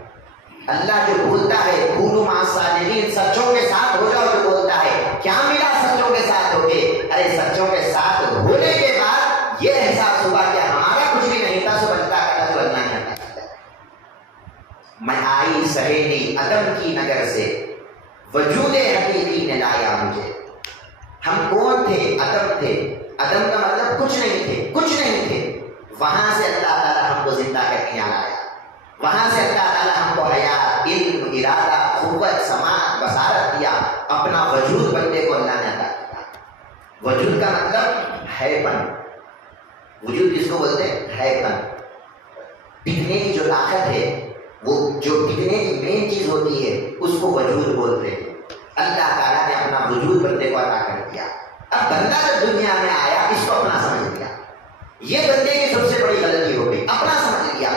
اللہ جو بولتا ہے کونوا مع الصادقین، سچوں کے ساتھ ہو جاؤ، جو بولتا ہے کیا ملا سچوں کے ساتھ ہو کے؟ ارے سچوں کے ساتھ ہونے کے بعد یہ احساس ہوا کہ ہمارا کچھ بھی نہیں تھا، سب اللہ کا تھا، جو اللہ نے عطا کیا۔ میں آئی سہیلی عدم کی نگر سے، وجود حقیقی نے لایا مجھے۔ ہم کون تھے؟ عدم تھے۔ عدم کا مطلب کچھ نہیں تھے، کچھ نہیں تھے، وہاں سے اللہ تعالیٰ ہم کو زندہ کر کے لایا، وہاں سے اللہ تعالیٰ ہم کو حیات، علم، ارادہ، قوت، سماعت، بصارت دیا، اپنا وجود بندے کو اللہ نے عطا کیا۔ وجود کا مطلب ہے پن، وجود جس کو بولتے ہیں ہے پن، ٹکنے کی جو طاقت ہے، وہ جو ٹکنے کی مین چیز ہوتی ہے اس کو وجود بولتے ہیں۔ اللہ تعالیٰ نے اپنا وجود بندے کو عطا کر دیا۔ اب بندہ جب دنیا میں آیا اس کو اپنا سمجھ لیا، یہ بندے کی سب سے بڑی غلطی ہو گئی، اپنا سمجھ لیا۔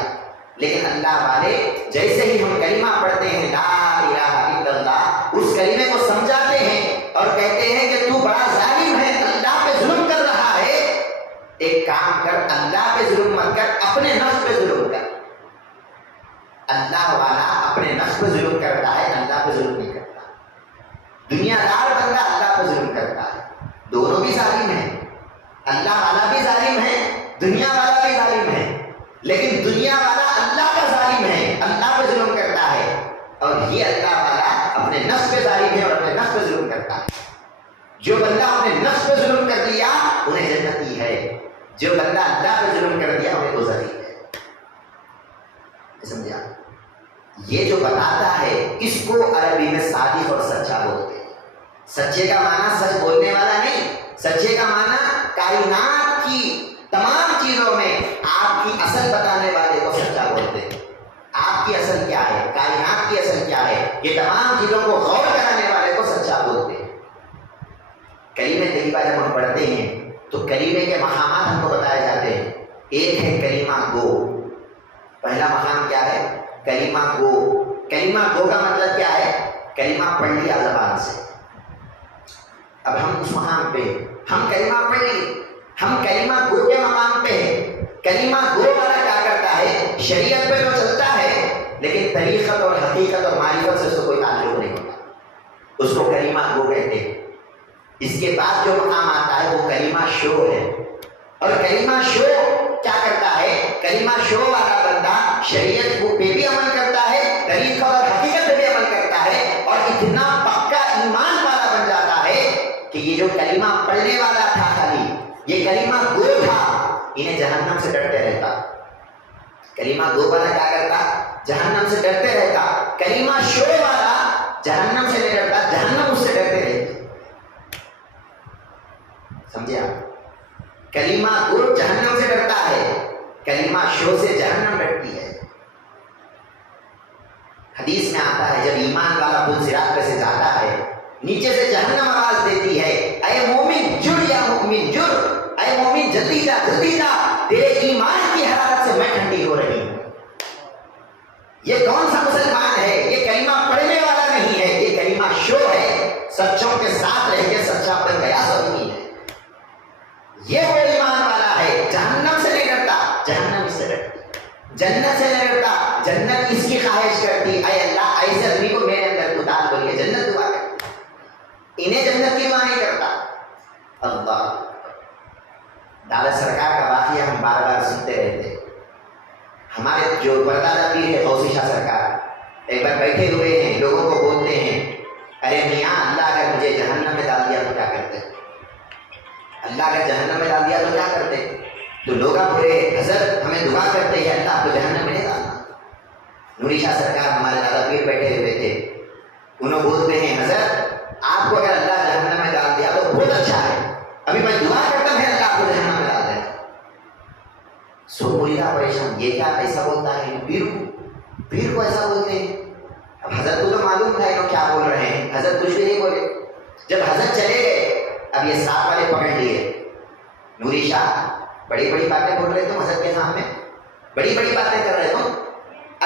لیکن اللہ والے جیسے ہی ہم کلمہ پڑھتے ہیں لا الہ الا اللہ، اس کلمے کو سمجھاتے ہیں اور کہتے ہیں کہ تو بڑا ظالم ہے، اللہ پہ ظلم کر رہا ہے، ایک کام کر، اللہ پہ ظلم مت کر، اپنے نفس پہ ظلم کر۔ اللہ والا اپنے نفس پہ ظلم کرتا ہے، اللہ پہ ظلم نہیں کرتا۔ دنیا دار بندہ اللہ پہ ظلم کرتا ہے، دونوں بھی ظالم ہیں، اللہ والا بھی ظالم ہے، دنیا والا بھی ظالم ہے، لیکن دنیا والا اللہ کا ظالم ہے، اللہ پہ ظلم کرتا ہے، اور یہ اللہ والا اپنے نفس پہ ظالم ہے اور اپنے نفس پہ ظلم کرتا ہے۔ جو بندہ اپنے نفس پہ ظلم کر دیا انہیں جنتی ہے، جو بندہ اللہ پہ ظلم کر دیا انہیں دوزخی ہے۔ سمجھا؟ یہ جو بتاتا ہے اس کو عربی میں صادق اور سچا بولتے ہیں۔ سچے کا معنی سچ بولنے والا نہیں، سچے کا معنی کائنات کی تمام چیزوں میں آپ کی اصل بتانے والے کو سچا بولتے ہیں۔ آپ کی اصل کیا ہے، کائنات کی اصل کیا ہے، یہ تمام چیزوں کو غور کرانے والے کو سچا بولتے ہیں۔ کلمہ طیبہ جب ہم پڑھتے ہیں تو کلمے کے مقامات ہم کو بتائے جاتے ہیں۔ ایک ہے کلمہ گو، پہلا مقام کیا ہے؟ کلمہ گو۔ کلمہ گو کا مطلب کیا ہے؟ کلمہ پڑھ لیا زبان سے، اب ہم اس مقام پہ ہم کلمہ پڑھ لی، ہم کلمہ گو کے مقام پہ ہیں۔ کلمہ گو والا کیا کرتا ہے؟ شریعت پہ تو چلتا ہے لیکن طریقت اور حقیقت اور معرفت سے اس کو کوئی تعلق نہیں ہوتا، اس کو کلمہ گو کہتے ہیں۔ اس کے بعد جو مقام آتا ہے وہ کلمہ شو ہے، اور کلمہ شو کیا کرتا ہے؟ کلمہ شو والا بندہ شریعت کو پہ بھی عمل کرتا ہے، طریقہ اور حقیقت پہ بھی عمل کرتا ہے، اور اتنا پکا ایمان والا بن جاتا ہے کہ یہ جو کلمہ پڑھنے والا تھا خالی یہ کلمہ گو تھا، انہیں جہنم سے ڈرتے رہتا۔ کلمہ گو والا کیا کرتا؟ جہنم سے ڈرتے رہتا۔ کلمہ شو والا جہنم سے نہیں ڈرتا، جہنم اس سے ڈرتے رہتی۔ سمجھے آپ؟ کلمہ گو جہنم سے ڈرتا ہے، کلمہ شو سے جہنم ڈرتی ہے۔ حدیث میں آتا ہے جب ایمان والا پل صراط پہ سے جاتا ہے، نیچے سے جہنم آواز دیتی ہے، اے مومن جڑ یا مومن جڑ، اے مومن جلدی جا جلدی جا، تیرے ایمان کی حرارت سے میں ٹھنڈی ہو رہی ہوں۔ یہ کون سا مسلمان ہے؟ یہ کلمہ پڑھنے والا نہیں ہے، یہ کلمہ شو ہے، سچوں کے ساتھ رہ کے سچا بن گیا ضروری ہے۔ یہ وہ ایمان والا ہے، جہنم سے نہیں ڈرتا، جہنم اس سے ڈرتی، جنت سے نہیں ڈرتا، جنت اس کی خواہش کرتی، اے اللہ ایسے آدمی کو میرے اندر اتار دو، یہ جنت دعا کرتا، انہیں جنت کی دعا نہیں کرتا۔ اللہ دادا سرکار کا واقعہ ہم بار بار سنتے رہتے۔ ہمارے جو پردادا پیر ہے غوثی شاہ سرکار، ایک بار بیٹھے ہوئے ہیں، لوگوں کو بولتے ہیں، ارے میاں اللہ اگر مجھے جہنم میں ڈال دیا تو کیا کرتے؟ اللہ اگر جہنم میں ڈال دیا تو کیا کرتے؟ تو لوگ بولے حضرت ہمیں دعا کرتے ہیں اللہ آپ کو جہنم میں نہیں ڈالنا۔ نوری شاہ سرکار ہمارے دادا پیر بیٹھے ہوئے تھے، انہوں بولتے ہیں حضرت آپ کو اگر اللہ جہنم میں ڈال دیا تو بہت اچھا ہے، ابھی میں دعا کرتا ہوں اللہ آپ کو جہنم میں ڈال دے۔ سو مریدہ پریشان، یہ کیا ایسا بولتا ہے؟ پیر کو ایسا بولتے ہیں؟ اب حضرت کو تو معلوم تھا انہوں کیا بول رہے ہیں، حضرت کچھ بھی نہیں بولے۔ جب حضرت چلے گئے اب یہ ساتھ والے پکڑ لیے، نوری شاہ بڑی بڑی باتیں بول رہے تم حضرت کے سامنے، بڑی بڑی باتیں کر رہے تم،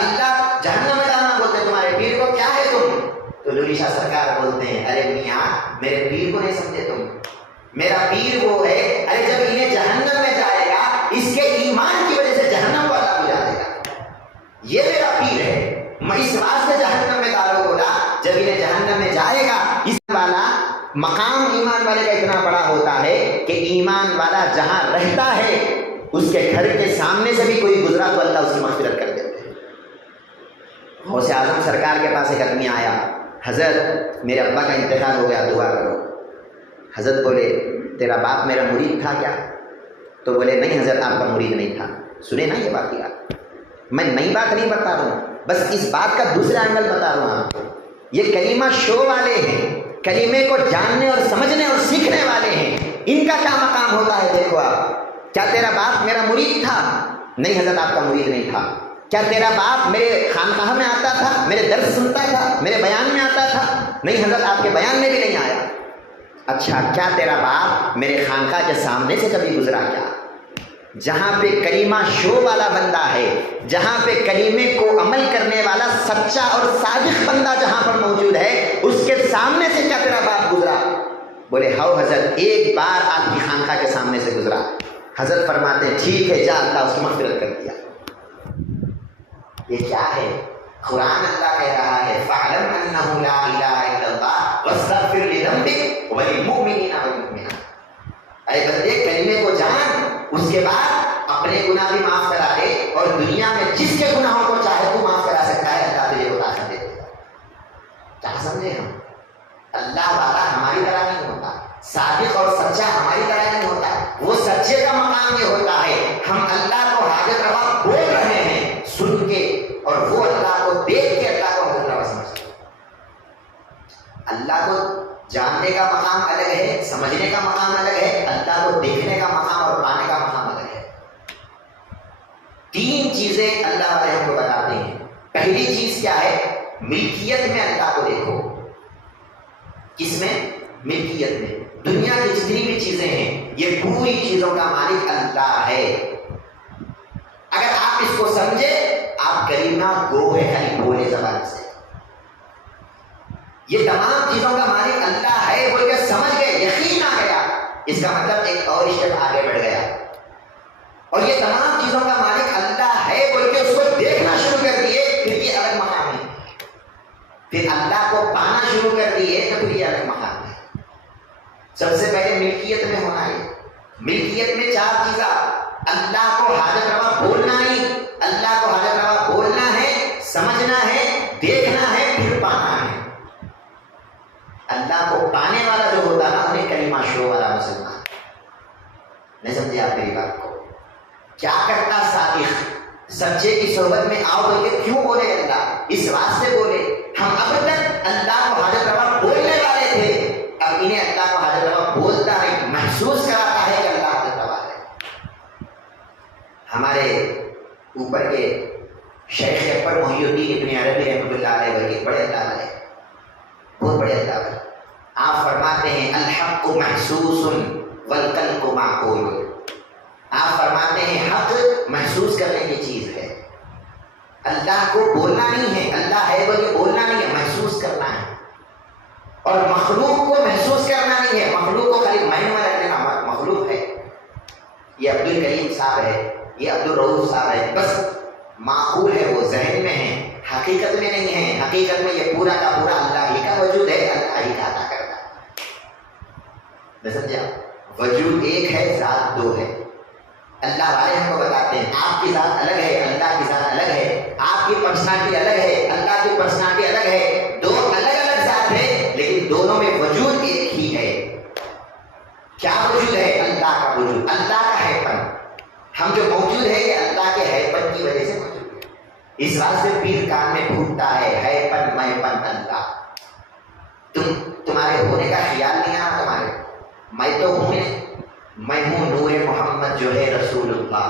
اللہ جہنم میں ڈالنا بولتے تمہارے پیر کو، کیا ہے تم؟ تو نوری شاہ سرکار بولتے ہیں ارے میاں میرے پیر کو نہیں سمجھے تم، میرا پیر وہ ہے، ارے جب انہیں جہنم میں جائے گا اس کے ایمان کی وجہ سے جہنم کو اللہ بجا دے گا، یہ میرا پیر ہے، میں اس واسطے جہنم میں ڈالو بولا، جب انہیں جہنم میں جائے گا۔ اس والا مقام ایمان والے کا اتنا بڑا ہوتا ہے کہ ایمان والا جہاں رہتا ہے اس کے گھر کے سامنے سے بھی کوئی گزرا تو اللہ اس کی مغفرت کر دیتے ہیں۔ غوث اعظم سرکار کے پاس ایک آدمی آیا، حضرت میرے ابا کا انتقال ہو گیا دعا کرو۔ حضرت بولے تیرا باپ میرا مرید تھا کیا؟ تو بولے نہیں حضرت آپ کا مرید نہیں تھا۔ سنے نا یہ بات، یار میں نئی بات نہیں بتا رہا ہوں، بس اس بات کا دوسرا اینگل بتا رہا ہوں آپ کو۔ یہ کلمہ شو والے ہیں، کلمے کو جاننے اور سمجھنے اور سیکھنے والے ہیں، ان کا کیا مقام ہوتا ہے دیکھو آپ۔ کیا تیرا باپ میرا مرید تھا؟ نہیں حضرت آپ کا مرید نہیں تھا۔ کیا تیرا باپ میرے خانقاہ میں آتا تھا، میرے درس سنتا تھا، میرے بیان میں آتا تھا؟ نہیں حضرت آپ کے بیان میں بھی نہیں آیا۔ اچھا کیا تیرا باپ میرے خانقاہ کے سامنے سے کبھی گزرا کیا؟ جہاں پہ کلمہ شو والا بندہ ہے، جہاں پہ کلمے کو عمل کرنے والا سچا اور صادق بندہ جہاں پر موجود ہے، اس کے سامنے سے کیا تیرا باپ گزرا؟ بولے ہاؤ حضرت ایک بار آپ کی خانقاہ کے سامنے سے گزرا۔ حضرت فرماتے ہیں ٹھیک ہے جا، اللہ اس کی مغفرت کر دیا۔ یہ کیا ہے؟ قرآن اللہ کہہ رہا ہے فَاعْلَمْ أَنَّهُ لَا إِلَهَ إِلَّا اللَّهُ وَاسْتَغْفِرْ لِذَنبِكَ وَلِلْمُؤْمِنِينَ وَالْمُؤْمِنَاتِ۔ اے بندے کلمے کو جان، اس کے بعد اپنے گناہ بھی معاف کرا دے، اور دنیا میں جس کے گناہوں کو چاہے تو معاف کرا سکتا ہے، اللہ تجھے بتا سکتے ہیں۔ کیا سمجھے ہم؟ اللہ والا ہماری طرح نہیں ہوتا، صادق اور سچا ہماری طرح نہیں ہوتا۔ وہ سچے کا مقام یہ ہوتا ہے ہم اللہ کو حاجت روا بول رہے ہیں سن کے، اور وہ اللہ کو دیکھ کے اللہ کو حاجت روا سمجھتے ہیں۔ اللہ کو جاننے کا مقام الگ ہے، سمجھنے کا مقام الگ ہے، اللہ کو دیکھنے کا مقام اور پانے کا مقام الگ ہے۔ تین چیزیں اللہ والے ہم کو بتاتے ہیں۔ پہلی چیز کیا ہے؟ ملکیت میں اللہ کو دیکھو۔ کس میں؟ ملکیت میں۔ دنیا کی جتنی بھی چیزیں ہیں یہ پوری چیزوں کا مالک اللہ ہے۔ اگر آپ اس کو سمجھے آپ کلمہ گو ہے، خالی بولے زبان سے۔ یہ تمام چیزوں کا مالک اللہ ہے بول کے سمجھ گئے، یقین آ گیا، اس کا مطلب ایک اور اسٹیپ آگے بڑھ گیا، اور یہ تمام چیزوں کا مالک اللہ ہے بول کے اس کو دیکھنا شروع کر دیے، پھر یہ الگ مقام ہے، پھر اللہ کو پانا شروع کر دیے تو پھر یہ الگ مقام ہے۔ سب سے پہلے ملکیت میں ہونا ہے، ملکیت میں چار چیزیں، اللہ کو حاجت روا بولنا نہیں، اللہ کو حاجت روا بولنا ہے، سمجھنا ہے، دیکھنا ہے، پھر پانا ہے۔ اللہ کو پانے والا جو ہوتا نا انہیں کلمہ شو والا مسلمان، نہیں سمجھے آپ میری بات کو؟ کیا کرتا صادق، سچے کی صحبت میں آؤ بول کے کیوں بولے اللہ؟ اس واسطے بولے ہم اب تک اللہ کو حاجت روا بولنے والے تھے، اب انہیں اللہ کو حاجت روا بولتا ہے، محسوس کراتا ہے کہ اللہ حاجت روا ہے۔ ہمارے اوپر کے شیخ اکبر محی الدین ابن عربی رحمۃ اللہ علیہ وسلم بڑے اللہ علیہ، بہت بڑے اللہ علیہ، آپ فرماتے ہیں الحق محسوس والقلب معقول، آپ فرماتے ہیں حق محسوس کرنے کی چیز ہے، اللہ کو بولنا نہیں ہے، اللہ ہے بولے بولنا نہیں ہے، محسوس کرنا ہے، اور مخلوق کو محسوس کرنا نہیں ہے، مخلوق کو خالی مائنڈ میں رکھنے کا مخلوق ہے، یہ عبد الکریم صاحب ہے، یہ عبد الرؤوف صاحب ہے، بس معقول ہے، وہ ذہن میں ہے، حقیقت میں نہیں ہے، حقیقت میں یہ پورا کا پورا اللہ ہی کا وجود ہے، اللہ ہی کا عطا کرتا ہے، نہیں سمجھا؟ وجود ایک ہے، ذات دو ہے۔ اللہ والے ہم کو بتاتے ہیں آپ کی ذات الگ ہے، اللہ کی ذات الگ ہے، آپ کی پرسنالٹی الگ ہے، اللہ کی پرسنالٹی الگ ہے، دو الگ الگ ذات ہے، لیکن دونوں میں وجود ایک ہی ہے۔ کیا وجود ہے؟ اللہ کا وجود، اللہ کا ہے پن، ہم جو موجود ہے یہ اللہ کے ہے پن کی وجہ سے موجود ہے، اس واسطے پیر کان میں پھوٹتا ہے پن میں پن اللہ، تمہارے ہونے کا خیال نہیں آنا تمہارے، میں تو ہوں، میں ہوں نور محمد جو ہے رسول اللہ،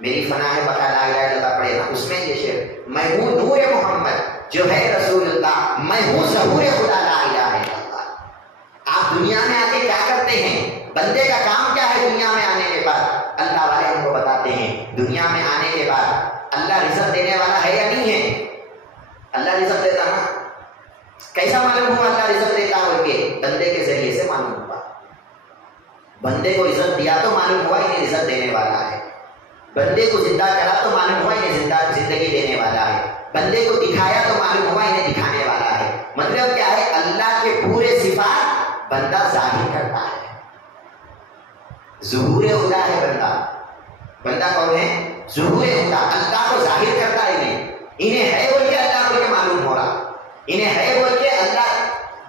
میری فنا ہے بقا لا الہ الا اللہ پڑھے نا، اس میں یہ شعر، میں ہوں نور محمد جو ہے رسول اللہ، میں ہوں ظہور خدا لا الہ الا اللہ۔ آپ دنیا میں آ کے کیا کرتے ہیں؟ بندے کا کام کیا ہے دنیا میں آنے کے بعد؟ اللہ والے ہم کو بتاتے ہیں دنیا میں آنے کے بعد اللہ رزق دینے والا ہے یا نہیں ہے؟ اللہ رزق دیتا نا، کیسا معلوم ہوا اللہ رزق دیتا ہو کے؟ بندے کے ذریعے سے معلوم ہوا، بندے کو رزق دیا تو معلوم ہوا انہیں رزق دینے والا ہے، بندے کو زندہ کرا تو معلوم ہوا انہیں زندگی دینے والا ہے، بندے کو دکھایا تو معلوم ہوا انہیں دکھانے والا ہے۔ مطلب کیا ہے؟ اللہ کے پورے صفات بندہ ظاہر کرتا ہے، ظہور خدا ہے بندہ، بندہ کون ہے؟ ظہور خدا، اللہ کو ظاہر کرتا ہے، انہیں ہے بول کے اللہ بول کے معلوم ہو رہا، انہیں ہے بول کے اللہ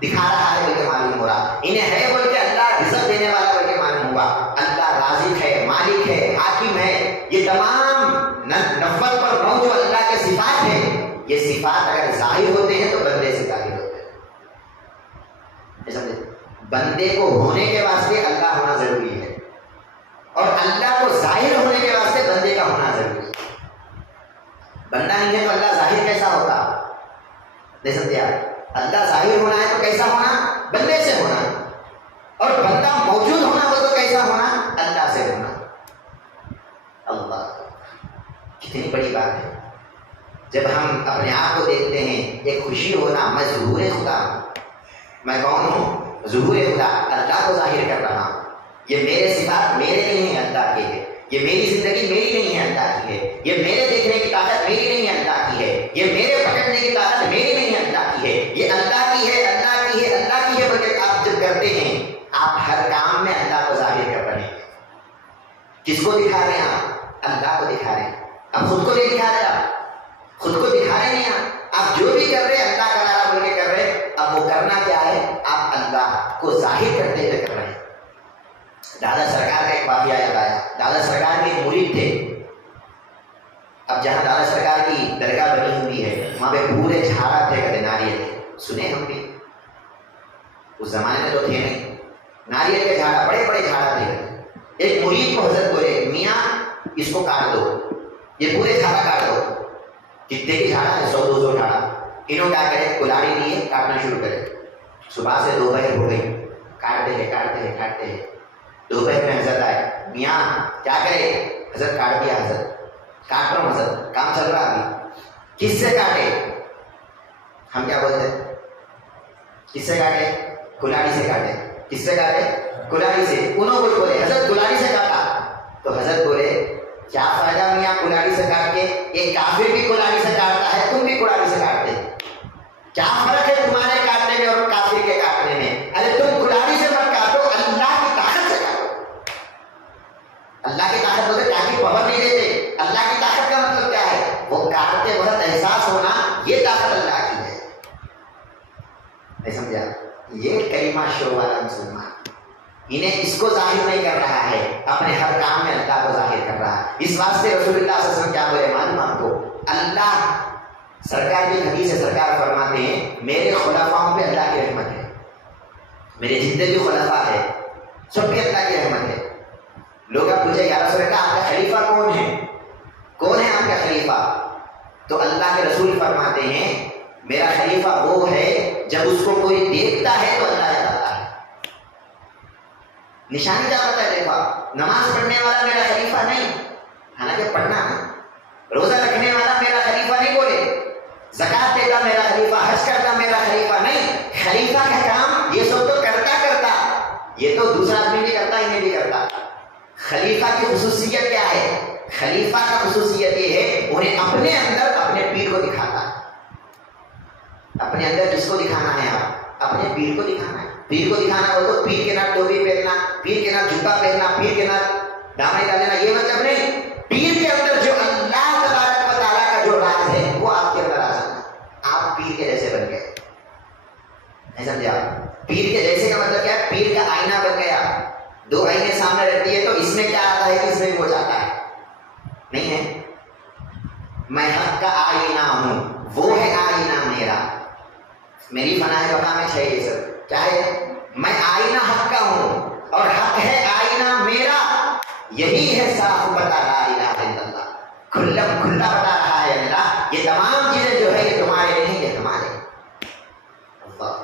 دکھا رہا ہے بول کے معلوم ہو رہا، انہیں ہے بول کے اللہ رزق دینے والا بول کے معلوم ہوا، اللہ رازق ہے، مالک ہے، حاکم ہے، یہ تمام نفت پر نو جو اللہ کے صفات ہیں، یہ صفات اگر ظاہر ہوتے ہیں تو بندے سے ظاہر ہوتے ہیں۔ بندے کو ہونے کے واسطے اللہ ہونا ضروری ہے، اور اللہ کو ظاہر ہونے کے واسطے بندے کا ہونا ضروری ہے۔ بندہ نہیں ہے تو اللہ ظاہر کیسا ہوتا؟ نہیں سمجھے آپ؟ اللہ ظاہر ہونا ہے تو کیسا ہونا؟ بندے سے ہونا، اور بندہ موجود ہونا ہو تو کیسا ہونا؟ اللہ سے ہونا۔ اللہ کتنی بڑی بات ہے، جب ہم اپنے آپ کو دیکھتے ہیں، ایک خوشی ہونا، میں ظہور خدا ہوں، میں کون ہوں؟ ظہور خدا، اللہ کو ظاہر کر رہا ہوں، یہ میرے صفات میرے نہیں ہیں، اللہ کے ہے، یہ میری زندگی میری نہیں ہے، اللہ کی ہے، یہ میرے دیکھنے کی طاقت میری نہیں ہے، اللہ کی ہے، یہ میرے پکڑنے کی طاقت میری نہیں ہے، اللہ کی ہے، یہ اللہ کی ہے، اللہ کی ہے، اللہ کی ہے، بلکہ آپ جب کرتے ہیں آپ ہر کام میں اللہ کو ظاہر کر رہے ہیں۔ کس کو دکھا رہے ہیں آپ؟ اللہ کو دکھا رہے ہیں، اب خود کو نہیں دکھا رہے، آپ خود کو دکھا رہے نہیں، آپ جو بھی کر رہے ہیں اللہ کا نعرہ بول کے کر رہے ہیں، اب وہ کرنا کیا ہے؟ آپ اللہ کو ظاہر کرتے ہوئے کر رہے ہیں۔ دادا سرکار کا ایک واقعہ یاد آیا، دادا سرکار کے مرید تھے، اب جہاں دادا سرکار کی درگاہ بنی ہوئی ہے وہاں پہ پورے جھاڑا تھے، کہتے ناریل تھے، سنے ہم بھی، اس زمانے میں تو تھے نہیں، ناریل کے جھاڑا، بڑے بڑے جھاڑا تھے۔ ایک مرید کو حضرت بولے میاں اس کو کاٹ دو، یہ پورے جھاڑا کاٹ دو، کتنے کی جھاڑا ہے؟ 100-200 جھاڑا۔ انہوں کیا کرے؟ کلاڑی لیے کاٹنا شروع کرے، صبح سے دوپہر ہو گئی، کاٹتے ہیں کاٹتے ہیں کاٹتے ہیں، دوپہر میں حضرت آئے، میاں کیا کرے؟ حضرت کاٹ دیا، حضرت کاٹ رہا ہوں، حضرت کام چل رہا ابھی، کس سے کاٹے؟ ہم کیا بولتے ہیں؟ کس سے کاٹے؟ کلاڑی سے کاٹے. کس سے کاٹے؟ کلاڑی سے. انہوں کو بولے حضرت کلاڑی سے کاٹا. تو حضرت بولے کیا فائدہ میاں کلاڑی سے کاٹ کے؟ ایک کافر بھی کلاڑی سے کاٹتا ہے, تم بھی کلاڑی سے کاٹتے, کیا فرق ہے تمہارے کاٹنے میں اور کافر کے کاٹنے میں؟ ارے تم کلاڑی سے مت کاٹو, اللہ کی طاقت سے کاٹو. اللہ کی طاقت بولتے تاکہ پاور نہیں دیتے. اللہ کی طاقت کا مطلب کیا ہے؟ وہ کاٹتے وقت احساس ہونا, یہ طاقت اللہ کی ہے. نہیں سمجھا؟ یہ کلمہ شو والا مسلمان انہیں اس کو ظاہر نہیں کر رہا ہے, اپنے ہر کام میں اللہ کو ظاہر کر رہا ہے. اس واسطے رسول اللہ صلی اللہ علیہ وسلم کیا بولے معلوم آپ کو؟ اللہ سرکار کی حدیث سے سرکار فرماتے ہیں میرے خلفاؤں پہ اللہ کی رحمت ہے. میرے جتنے بھی خلفاء ہے سب پہ اللہ کی رحمت ہے. لوگ اب پوچھے یا رسول اللہ آپ کا خلیفہ کون ہے؟ کون ہے آپ کا خلیفہ؟ تو اللہ کے رسول فرماتے ہیں میرا خلیفہ وہ ہے جب اس کو کوئی دیکھتا ہے تو اللہ جاتا ہے. نشانی جاتا ہے. دیکھو نماز پڑھنے والا میرا خلیفہ نہیں, حالانکہ پڑھنا نا. روزہ رکھنے والا میرا خلیفہ نہیں بولے, زکات دیتا میرا خلیفہ, حج کرتا میرا خلیفہ نہیں. خلیفہ کا کام یہ سب تو کرتا, یہ تو دوسرا آدمی بھی کرتا, انہیں بھی کرتا. خلیفہ کی خصوصیت کیا ہے؟ خلیفہ کا خصوصیت یہ ہے انہیں اپنے اندر اپنے پیر کو دکھاتا ہے. اپنے اندر کس کو دکھانا ہے؟ آپ اپنے پیر کو دکھانا ہے. پیر کو دکھانا ہو تو پیر کے نام ٹوپی پہننا, پیر کے نام جوتا پہننا, پیر کے نام دامن ڈالنا, یہ مطلب نہیں. پیر کے اندر جو اللہ تبارک و تعالیٰ کا جو راز ہے وہ آپ کے اندر آ جانا. آپ پیر کے جیسے بن گئے. نہیں سمجھا؟ پیر کے جیسے کا مطلب کیا ہے؟ پیر کا آئینہ بن گیا. دو آئینے سامنے رہتی ہے تو اس میں کیا آتا ہے کہ اس میں وہ جاتا ہے نہیں ہے. میں حق کا آئینہ ہوں, وہ ہے آئینہ میرا. میری فنا ہے بقا میں ہے یہ سب کیا ہے؟ میں آئینہ حق کا ہوں اور حق ہے آئینہ میرا. یہی ہے صاف بتا لا الہ الا اللہ, کھلا کھلا بتا رہا ہے اللہ یہ تمام چیزیں جو ہے یہ تمہارے نہیں, یہ ہمارے. اللہ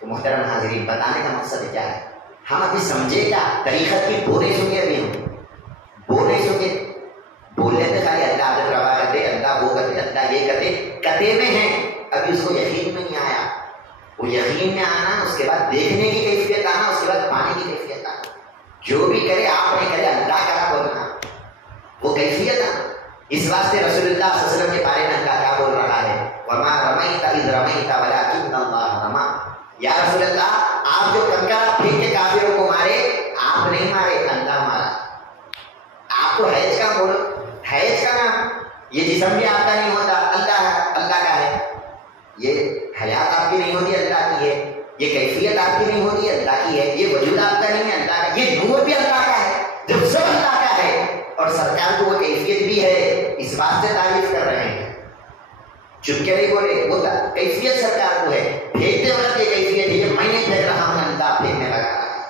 تو محترم حاضرین, بتانے کا مقصد کیا ہے؟ ہم ابھی سمجھے کیا طریقت کی بو نہیں سکے, ابھی ہم بو نہیں سکے. بول لیتے خالی اللہ عدد روا کرتے, اللہ وہ کرتے, اللہ یہ کرتے, کتے میں ہیں. ابھی اس کو یقین میں نہیں آیا. وہ یقین میں آنا, اس کے بعد دیکھنے کی کیفیت آنا, اس کے بعد پانے کی کیفیت آنا. جو بھی کرے آپ نے کرے, اللہ کرا بولنا, وہ کیفیت آنا. اس واسطے رسول اللہ صلی اللہ علیہ وسلم کے بارے میں اللہ کیا بول رہا ہے؟ وَمَا رَمَيْتَ إِذْ رَمَيْتَ وَلَكِنَّ اللَّهَ رَمَىٰ. یا رسول اللہ آپ جو کنکر پھینک کے کافروں کو مارے, آپ نہیں مارے, اللہ مارا. آپ تو حیض کا بولو, حیض کا نام, یہ جسم بھی آپ کا نہیں ہوتا, اللہ کا ہے. یہ حیات آپ کی نہیں ہوتی, اللہ کی ہے. یہ کیفیت آپ کی نہیں ہوتی, اللہ کی ہے. یہ وجود آپ کا نہیں ہے, اللہ کا. یہ نور بھی اللہ کا ہے, جب سب اللہ کا ہے. اور سرکار کو وہ کیفیت بھی ہے, اس بات سے تعریف کر رہے ہیں. چپ کے نہیں بولے, وہ کیفیت سرکار کو ہے. پھینکتے وقت یہ کیفیت ہے, یہ میں نہیں پھینک رہا ہوں, اللہ پھینکنے لگا رہا ہے.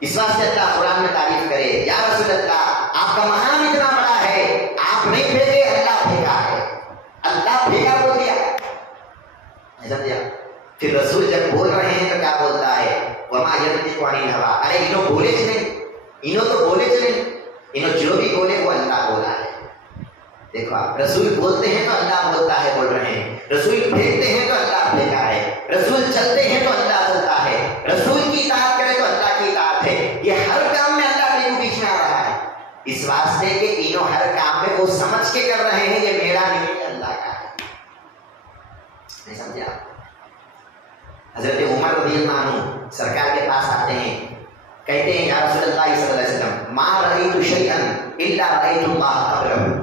اس واسطے اللہ قرآن میں تعریف کرے, یا رسول اللہ آپ کا مقام اتنا بڑا ہے, آپ نہیں پھینکے, اللہ پھینکا ہے. اللہ پھینکا بول دیا. سمجھا؟ پھر رسول جب بول رہے ہیں تو کیا بولتا ہے؟ وما ينطق عن الهوى. ارے انہوں بولے چلیں, انہوں تو بولے چلیں, انہوں جو بھی بولے وہ اللہ بولا ہے. دیکھو آپ, رسول بولتے ہیں تو اللہ بولتا ہے, بول رہے ہیں. رسول پھینکتے ہیں تو اللہ پھینکا ہے. رسول چلتے ہیں تو اللہ چلتا ہے. رسول کی اطاعت کرے تو اللہ کی اطاعت ہے. یہ ہر کام میں اللہ کے بیچ میں آ رہا ہے. اس واسطے کہ انہوں ہر کام میں وہ سمجھ کے کر رہے ہیں یہ میرا نہیں ہے, اللہ کا ہے. نہیں سمجھا؟ حضرت عمر رضی اللہ عنہ سرکار کے پاس آتے ہیں, کہتے ہیں یا رسول اللہ صلی اللہ علیہ وسلم ما رأیت شیئا الا رأیت اللہ قبلہ.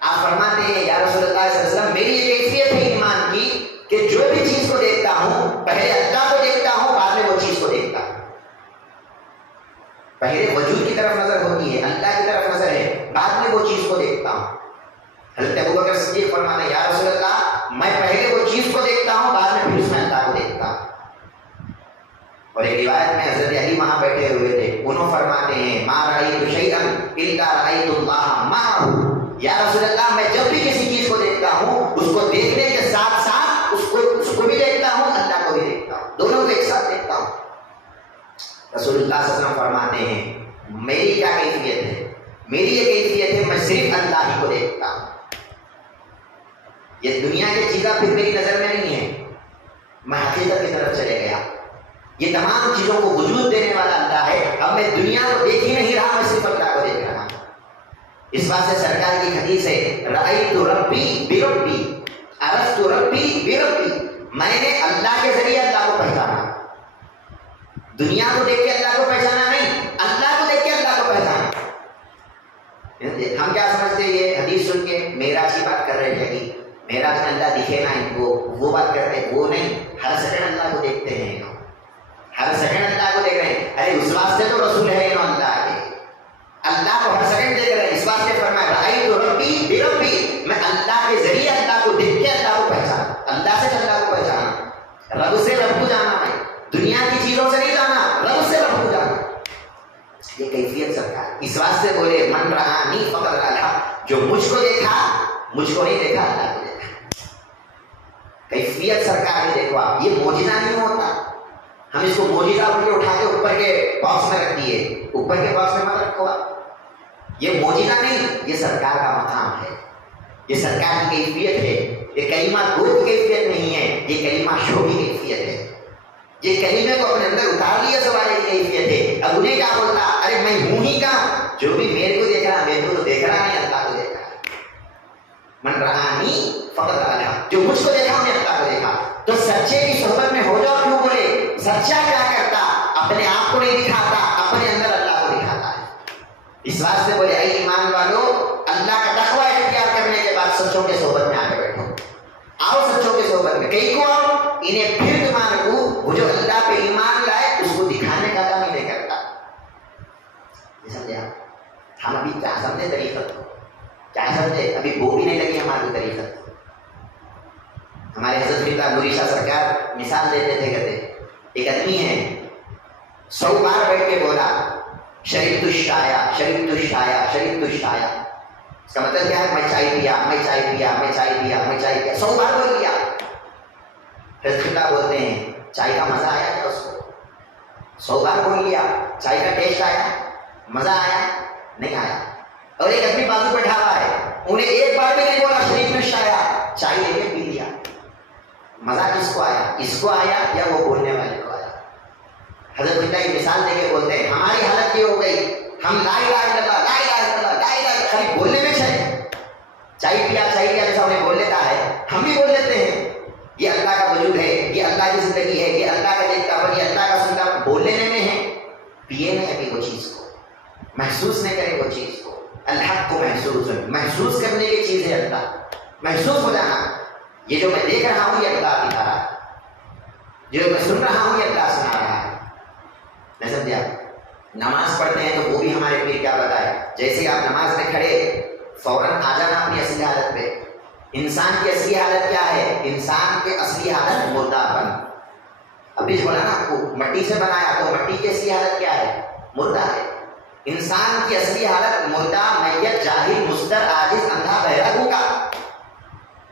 آپ فرماتے ہیں یا رسول اللہ صلی اللہ علیہ وسلم میری یہ کیفیت ہے ایمان کی کہ جو بھی چیز کو دیکھتا ہوں پہلے اللہ کو دیکھتا ہوں, بعد میں وہ چیز کو دیکھتا ہوں. پہلے وجود کی طرف نظر ہوتی ہے, اللہ کی طرف نظر ہے, بعد میں وہ چیز کو دیکھتا ہوں. حضرت ابوبکر صدیق فرماتے ہیں یا رسول اللہ میں پہلے وہ چیز کو دیکھتا ہوں, بعد میں پھر اس میں اللہ کو دیکھتا ہوں. اور ایک روایت میں حضرت علی وہاں بیٹھے ہوئے تھے, انہوں فرماتے ہیں ما رأیت شیئا الا رأیت اللہ معہ. یا رسول اللہ میں جب بھی کسی چیز کو دیکھتا ہوں اس کو دیکھنے کے ساتھ ساتھ اس کو بھی دیکھتا ہوں, اللہ کو بھی دیکھتا ہوں, دونوں کو ایک ساتھ دیکھتا ہوں. رسول اللہ صلی اللہ علیہ وسلم فرماتے ہیں میری کیا کیفیت ہے؟ میری یہ کیفیت ہے میں صرف اللہ ہی کو دیکھتا ہوں. یہ دنیا کی چیزیں پھر میری نظر میں نہیں ہے. میں حقیقت کی طرف چلے گیا. یہ تمام چیزوں کو وجود دینے والا اللہ ہے. اب میں دنیا کو دیکھ ہی نہیں رہا, میں صرف اللہ کو دیکھ رہا ہوں. اس بات سے سرکار کی حدیث ہے, رأیت ربی بربی عرفت ربی بربی, میں نے اللہ کے ذریعے اللہ کو پہچانا. دنیا کو دیکھ کے اللہ کو پہچانا نہیں, اللہ کو دیکھ کے اللہ کو پہچانا. ہم کیا سمجھتے ہیں یہ حدیث سن کے معراج کی بات کر رہے تھے کہ معراج میں اللہ دکھے نا ان کو, وہ بات کرتے ہیں. وہ نہیں, ہر سیکنڈ اللہ کو دیکھتے ہیں, ہر سیکنڈ اللہ کو دیکھ رہے ہیں. ارے اس واسطے تو رسول ہے نا اللہ کے, اللہ کو ہر سیکنڈ دیکھ رہے ہیں. اس واسطے فرمایا رأیت ربی بربی, میں اللہ کے ذریعے اللہ کو دیکھ کے اللہ کو پہچانا, اللہ سے اللہ کو پہچانا. رب سے رب کو جانا ہے, دنیا کی چیزوں سے نہیں جانا, رب سے رب کو جانا. یہ کیفیت سرکار. اس واسطے بولے من رآنی فقد رآ, جو مجھ کو دیکھا مجھ کو نہیں دیکھا, اللہ کو دیکھا. کیفیت سرکار نے دیکھو آپ. یہ معجزہ نہیں ہوتا, ہم اس کو معجزہ بول کے اٹھا کے اوپر کے باکس میں رکھ دیے. اوپر کے باکس میں مت رکھو آپ, یہ معجزہ نہیں, یہ سرکار کا مقام ہے, یہ سرکار کی کیفیت ہے. یہ کلمہ دو کی کیفیت نہیں ہے, یہ کلمہ شو کی کیفیت ہے. یہ کلمے کو اپنے اندر اتار لیا سوالے کی کیفیت ہے. اب انہیں کیا بولتا, ارے میں ہوں ہی کہاں, جو بھی میرے کو دیکھ رہا, میرے کو تو دیکھ رہا نہیں, اللہ کو دیکھ رہا. من رآنی فقد رآ, جو مجھ کو دیکھا انہیں اللہ کو دیکھا. تو سچے کی صحبت میں ہو جاؤ. کیوں بولے, سچا کیا کرتا, اپنے آپ کو نہیں دکھاتا, اپنے اندر اللہ کو دکھاتا ہے. اس واسطے بولے اے ایمان والو, اللہ کا تقوی اختیار کرنے کے بعد سچوں کے صحبت میں آ کے بیٹھو. آؤ سچوں کے صحبت میں. کئی کو آؤ, انہیں پھر تمہارے کو وہ جو اللہ پہ ایمان لائے اس کو دکھانے کا کام ہی نہیں کرتا. سمجھے آپ, ہم ابھی کیا سمجھے طریقت کو, کیا سمجھے, ابھی وہ بھی نہیں لگی ہماری طریقت. ہمارے حضرت مرزا نوری شاہ سرکار مثال دیتے تھے, کہتے ایک آدمی ہے 100 بار بیٹھ کے بولا شریف الشایا شریف الشایا شریف الشایا. اس کا مطلب کیا ہے, میں چائے پیا, میں چائے پیا, میں چائے پیا, میں چائے پیا. 100 بار بول لیا. حضرت مرزا بولتے ہیں چائے کا مزہ آیا کیا اس کو, 100 بار بول لیا, چائے کا ٹیسٹ آیا, مزہ آیا, نہیں آیا. اور ایک آدمی بازو بیٹھا ہوا ہے, انہیں ایک بار بھی نہیں بولا شریف الشایا, چائے لے کے پی لیا. مزہ کس کو آیا, اس کو آیا یا وہ بولنے والے کو آیا. حضرت مرزا کی مثال دے کے بولتے ہیں ہماری حالت یہ ہو گئی, ہم لا الہ الا اللہ لا الہ الا اللہ لا الہ, خالی بولنے میں چائے پیا جیسا انہیں بول لیتا ہے, ہم بھی بول لیتے ہیں. یہ اللہ کا وجود ہے, یہ اللہ کی زندگی ہے, یہ اللہ کا دیکھتا پر, یہ اللہ کا سنتا, بول لینے میں ہے, پیے نہیں ابھی وہ چیز کو, محسوس نہیں کرے وہ چیز کو. اللہ کو محسوس کرنے کی چیز ہے اللہ, محسوس ہو جانا. یہ جو میں دیکھ رہا ہوں یہ اللہ دکھا رہا ہے, جو میں سن رہا ہوں یہ اللہ سنا رہا ہے. نہیں سمجھا. نماز پڑھتے ہیں تو وہ بھی ہمارے پیر کیا بتائے, جیسے آپ نماز میں کھڑے فوراً آ جانا اپنی اصلی حالت پہ. انسان کی اصلی حالت کیا ہے, انسان کی اصلی حالت مردہ پن. ابھی جو بولا نا آپ کو مٹی سے بنایا, تو مٹی کی اصلی حالت کیا ہے, مردہ ہے. انسان کی اصلی حالت مردہ, میت, جاہل, مستر, عاجز, اندھا, بہرا, گونگا,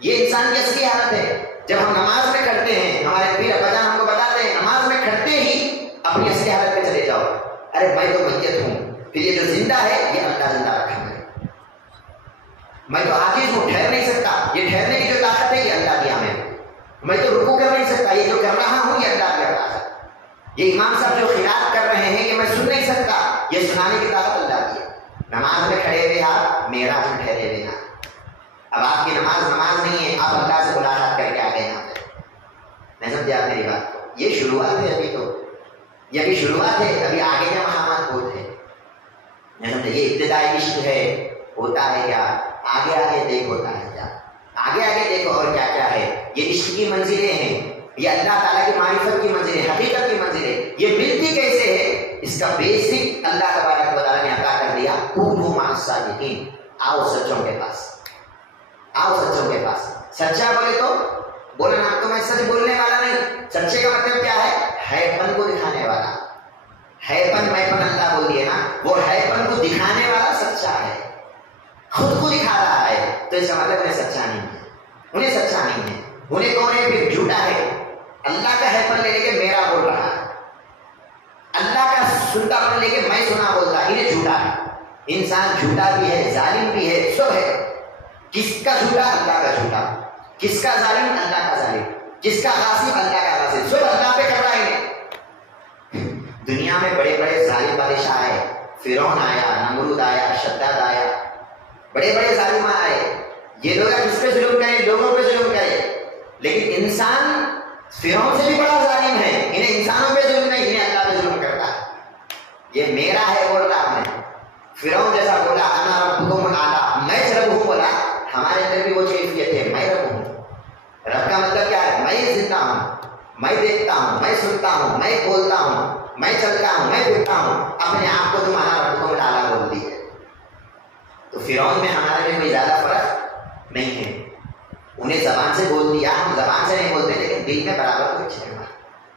یہ انسان کی اصلی حالت ہے. جب ہم نماز میں کھڑتے ہیں, ہمارے پیر ابا جان ہم کو بتاتے ہیں نماز میں کھڑتے ہی اپنی اصلی حالت پہ چلے جاؤ. ارے میں تو میت ہوں, پھر یہ جو زندہ ہے یہ اللہ زندہ رکھا ہے. میں تو عاجز ہوں, ٹھہر نہیں سکتا, یہ ٹھہرنے کی جو طاقت ہے یہ اللہ دیا ہمیں. میں تو رکوع کر نہیں سکتا, یہ جو کر رہا ہوں یہ اللہ کی عطا ہے. یہ امام صاحب جو خطاب کر رہے ہیں یہ میں سن نہیں سکتا, یہ سنانے کی طاقت اللہ کی ہے. نماز میں کھڑے ہوئے آپ معراج میں ٹھہرے ہوئے ہیں. اب آپ کی نماز نہیں ہے, آپ اللہ سے ملاقات کر کے آ گئے یہاں پہ. نہیں سمجھے آپ میری بات کو, یہ شروعات ہے ابھی, تو یہ ابھی شروعات ہے, ابھی آگے کے مقامات بہت ہے. نہیں سمجھے, یہ ابتدائی عشق ہے, ہوتا ہے کیا, آگے آگے دیکھ ہوتا ہے کیا, آگے آگے دیکھو اور کیا کیا ہے. یہ عشق کی منزلیں ہیں, یہ اللہ تعالیٰ کی معرفت کی منزلیں, حقیقت کی منزلیں. یہ ملتی کیسے ہے, اس کا بیسک اللہ تبارک و تعالیٰ نے عطا کر دیا, کونوا مع الصادقین. آؤ سچوں کے پاس, آؤ سچوں کے پاس. سچا بولے تو بولا نا, تو میں سچ بولنے والا نہیں. سچے کا مطلب کیا ہے پن کو دکھانے والا. ہے پن میں پن اللہ بول دیے نا, وہ ہے پن کو دکھانے والا سچا ہے, خود کو دکھا رہا ہے. تو اس کا مطلب انہیں سچا نہیں ہے, انہیں سچا نہیں ہے. انہیں کون ہے, پھر جھوٹا ہے. اللہ کا ہے پن لے کے میرا بول رہا ہے, اللہ کا سنتا پن لے کے میں سنا بولتا, انہیں جھوٹا ہے. انسان جھوٹا بھی ہے, ظالم بھی ہے, سب ہے. کس کا جھوٹا, اللہ کا جھوٹا. کس کا ظالم, اللہ کا ظالم. جس کا غاصب اللہ کا غاصب، سب اللہ پہ کر رہا ہے۔ دنیا میں بڑے بڑے ظالم بادشاہ آئے، فرعون آیا، نمرود آیا، شداد آیا، بڑے بڑے ظالم آئے، یہ لوگ کس پہ ظلم کرے؟ لوگوں پہ ظلم کرے۔ لیکن انسان فرعون سے بھی بڑا ظالم ہے، انہیں انسانوں پہ ظلم نہیں، انہیں اللہ پہ ظلم کرتا ہے۔ یہ میرا ہے بول رہا ہے، فرعون جیسا بولا انا ربکم الاعلی، میں رب ہوں بولا، ہمارے اندر بھی وہ کیفیت ہے، میں رب ہوں۔ رب کا مطلب کیا ہے؟ میں زندہ ہوں، میں دیکھتا ہوں، میں سنتا ہوں، میں بولتا ہوں، میں چلتا ہوں، میں پھرتا ہوں، اپنے آپ کو تمہارا ربکم الاعلی بول دی ہے۔ تو فرعون میں ہمارے میں کوئی زیادہ فرق نہیں ہے، انہیں زبان سے بول دیا، ہم زبان سے نہیں بولتے لیکن دل میں برابر کچھ نہیں،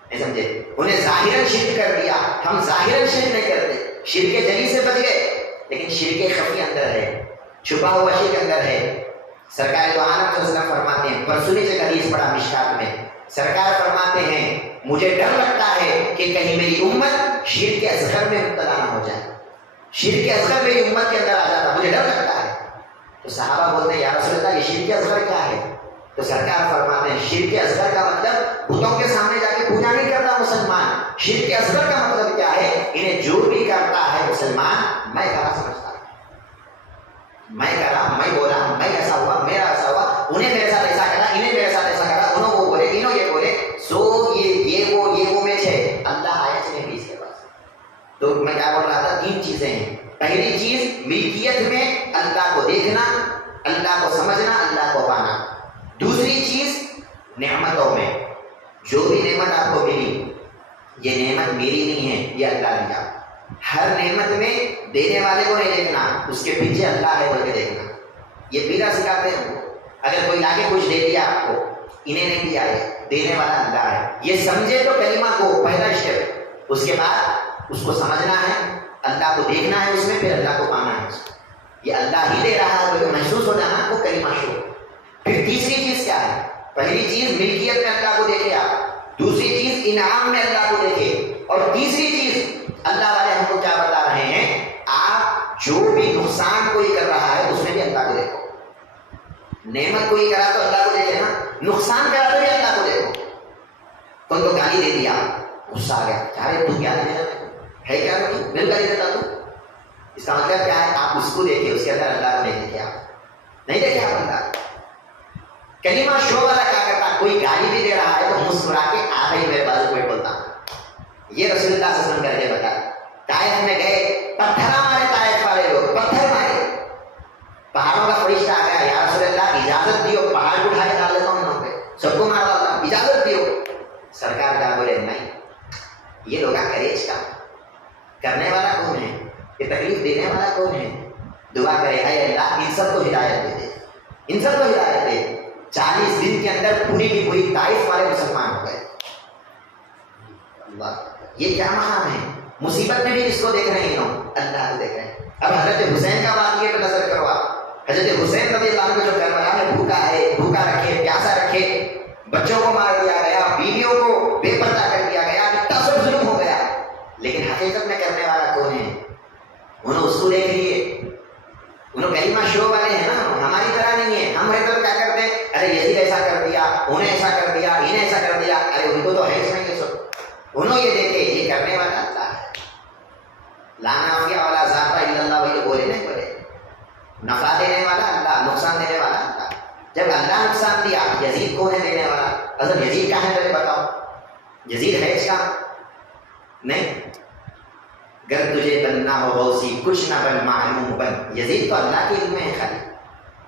نہیں سمجھے؟ انہیں ظاہراً شرک کر دیا، ہم ظاہراً شرک نہیں کرتے، شرک جلی سے بچ گئے لیکن شرک خفی اندر ہے، چھپا ہوا شرک اندر ہے۔ سرکار دو عالم صلی اللہ علیہ وسلم فرماتے ہیں، پرسوں سے حدیث پڑھا مشکات میں، سرکار فرماتے ہیں مجھے ڈر لگتا ہے کہ کہیں میری امت شرک اصغر میں مبتلا نہ ہو جائے، شرک اصغر میری امت کے اندر آ جاتا، مجھے ڈر لگتا ہے۔ تو صحابہ بولتے ہیں یا رسول اللہ یہ شرک اصغر کیا ہے؟ تو سرکار فرماتے ہیں شرک اصغر کا مطلب بتوں کے سامنے جا کے پوجا نہیں کرتا مسلمان، شرک اصغر کا مطلب کیا ہے؟ انہیں جو بھی کرتا ہے مسلمان میں کرا سمجھتا ہے، میں کرا، میں بولا، میں ایسا ہوا، میرا ایسا ہوا، انہیں میرے ساتھ ایسا کرا، انہیں میرے ساتھ ایسا کرا، انہوں وہ بولے، انہوں یہ بولے، سو یہ وہ میں چھے اللہ آیت نہیں بھی اس کے پاس۔ تو میں کیا بول رہا تھا؟ 3 چیزیں ہیں۔ پہلی چیز ملکیت میں اللہ کو دیکھنا، اللہ کو سمجھنا، اللہ کو پانا۔ دوسری چیز نعمتوں میں، جو بھی نعمت آپ کو ملی یہ نعمت میری نہیں ہے، یہ اللہ دیا۔ ہر نعمت میں دینے والے کو نہیں دیکھنا، اس کے پیچھے اللہ ہے بول کے دیکھنا۔ یہ بیرا سکھاتے ہیں ہم کو۔ اگر کوئی لاکے کچھ دے دیا آپ کو، انہیں نہیں دیا ہے، دینے والا اللہ ہے، یہ سمجھے تو کلمہ کو پہلا اسٹیپ، اس کے بعد اس کو سمجھنا ہے، اللہ کو دیکھنا ہے اس میں، پھر اللہ کو پانا ہے اس میں۔ یہ اللہ ہی دے رہا ہے وہ محسوس ہو جانا وہ کلمہ شروع۔ پھر تیسری چیز کیا ہے؟ پہلی چیز ملکیت میں اللہ کو دیکھے آپ، دوسری چیز انعام میں اللہ کو دیکھے، اور تیسری چیز اللہ والے ہم کو کیا بتا رہے ہیں؟ آپ جو بھی نقصان کوئی کر رہا ہے اس میں بھی اللہ کو دیکھو۔ نعمت کوئی کرا تو اللہ کو دیکھے نا، نقصان کرا تو بھی اللہ کو دیکھو۔ تم تو گالی دے دیا، غصہ آ گیا، ارے تو کیا دینا ہے، کیا تو میں گالی دیتا تو، اس کا مطلب کیا ہے؟ آپ اس کو دیکھے، اس کے اندر اللہ کو نہیں دیکھے، آپ نہیں دیکھے آپ اللہ۔ کلمہ شو والا کیا کرتا؟ کوئی گالی بھی دے رہا ہے تو مسکرا کے آ گئی میرے بازو کوئی بولتا، یہ رسول اللہ صلی اللہ علیہ وسلم کر کے بتا۔ طائف میں گئے، پتھر مارے، طائف والے لوگ پتھر مارے، پہاڑوں کا فرشتہ آ گیا، یا رسول اللہ اجازت دیو، پہاڑ اٹھا کے ڈال دیتا ہوں انہوں پہ، سب کو مار ڈالتا ہوں، اجازت دیو۔ سرکار کیا بولے؟ نہیں، یہ لوگ کریج کا کرنے والا کون ہے؟ یہ تکلیف دینے والا کون ہے؟ دعا کرے اے اللہ ان سب کو ہدایت دے دے، ان سب کو ہدایت دے۔ 40 دن کے اندر پوری کی پوری طائف والے مسلمان ہو گئے۔ اللہ، یہ کیا مقام ہے؟ مصیبت میں بھی اس کو دیکھ رہے ہیں، اللہ کو دیکھ رہے ہیں۔ اب حضرت حسین کا واقعے پہ نظر کرو آپ، حضرت حسین رضی اللہ عنہ جو کربلا میں بھوکا ہے، بھوکا رکھے، پیاسا رکھے، بچوں کو مار دیا گیا، بیویوں کو بے پردہ کر دیا گیا، اتنا سب ظلم ہو گیا، لیکن حقیقت میں کرنے والا کون ہے؟ انہوں اس کو دیکھ لیے، انہوں کلمہ شو والے ہیں نا، ہماری طرح نہیں ہے۔ ہم ہر طرح کیا کرتے ہیں؟ ارے یزید ایسا کر دیا، انہیں ایسا کر دیا، انہیں ایسا کر دیا، ارے ان کو تو ہے اس میں یہ سب، انہوں یہ دیکھے، یہ کرنے والا اللہ ہے۔ لا نافع والا ذات الا اللہ، وہ بولے نہیں بولے، نفع دینے والا اللہ، نقصان دینے والا اللہ۔ جب اللہ نقصان دیا، یزید کون ہے دینے والا؟ حضرت یزید کہاں ہے؟ بتاؤ، یزید ہے اس کا نہیں؟ گر تجھے بننا ہو غوثی کچھ نہ بن معلوم بن، یزید تو اللہ کے علم میں ہے خالی۔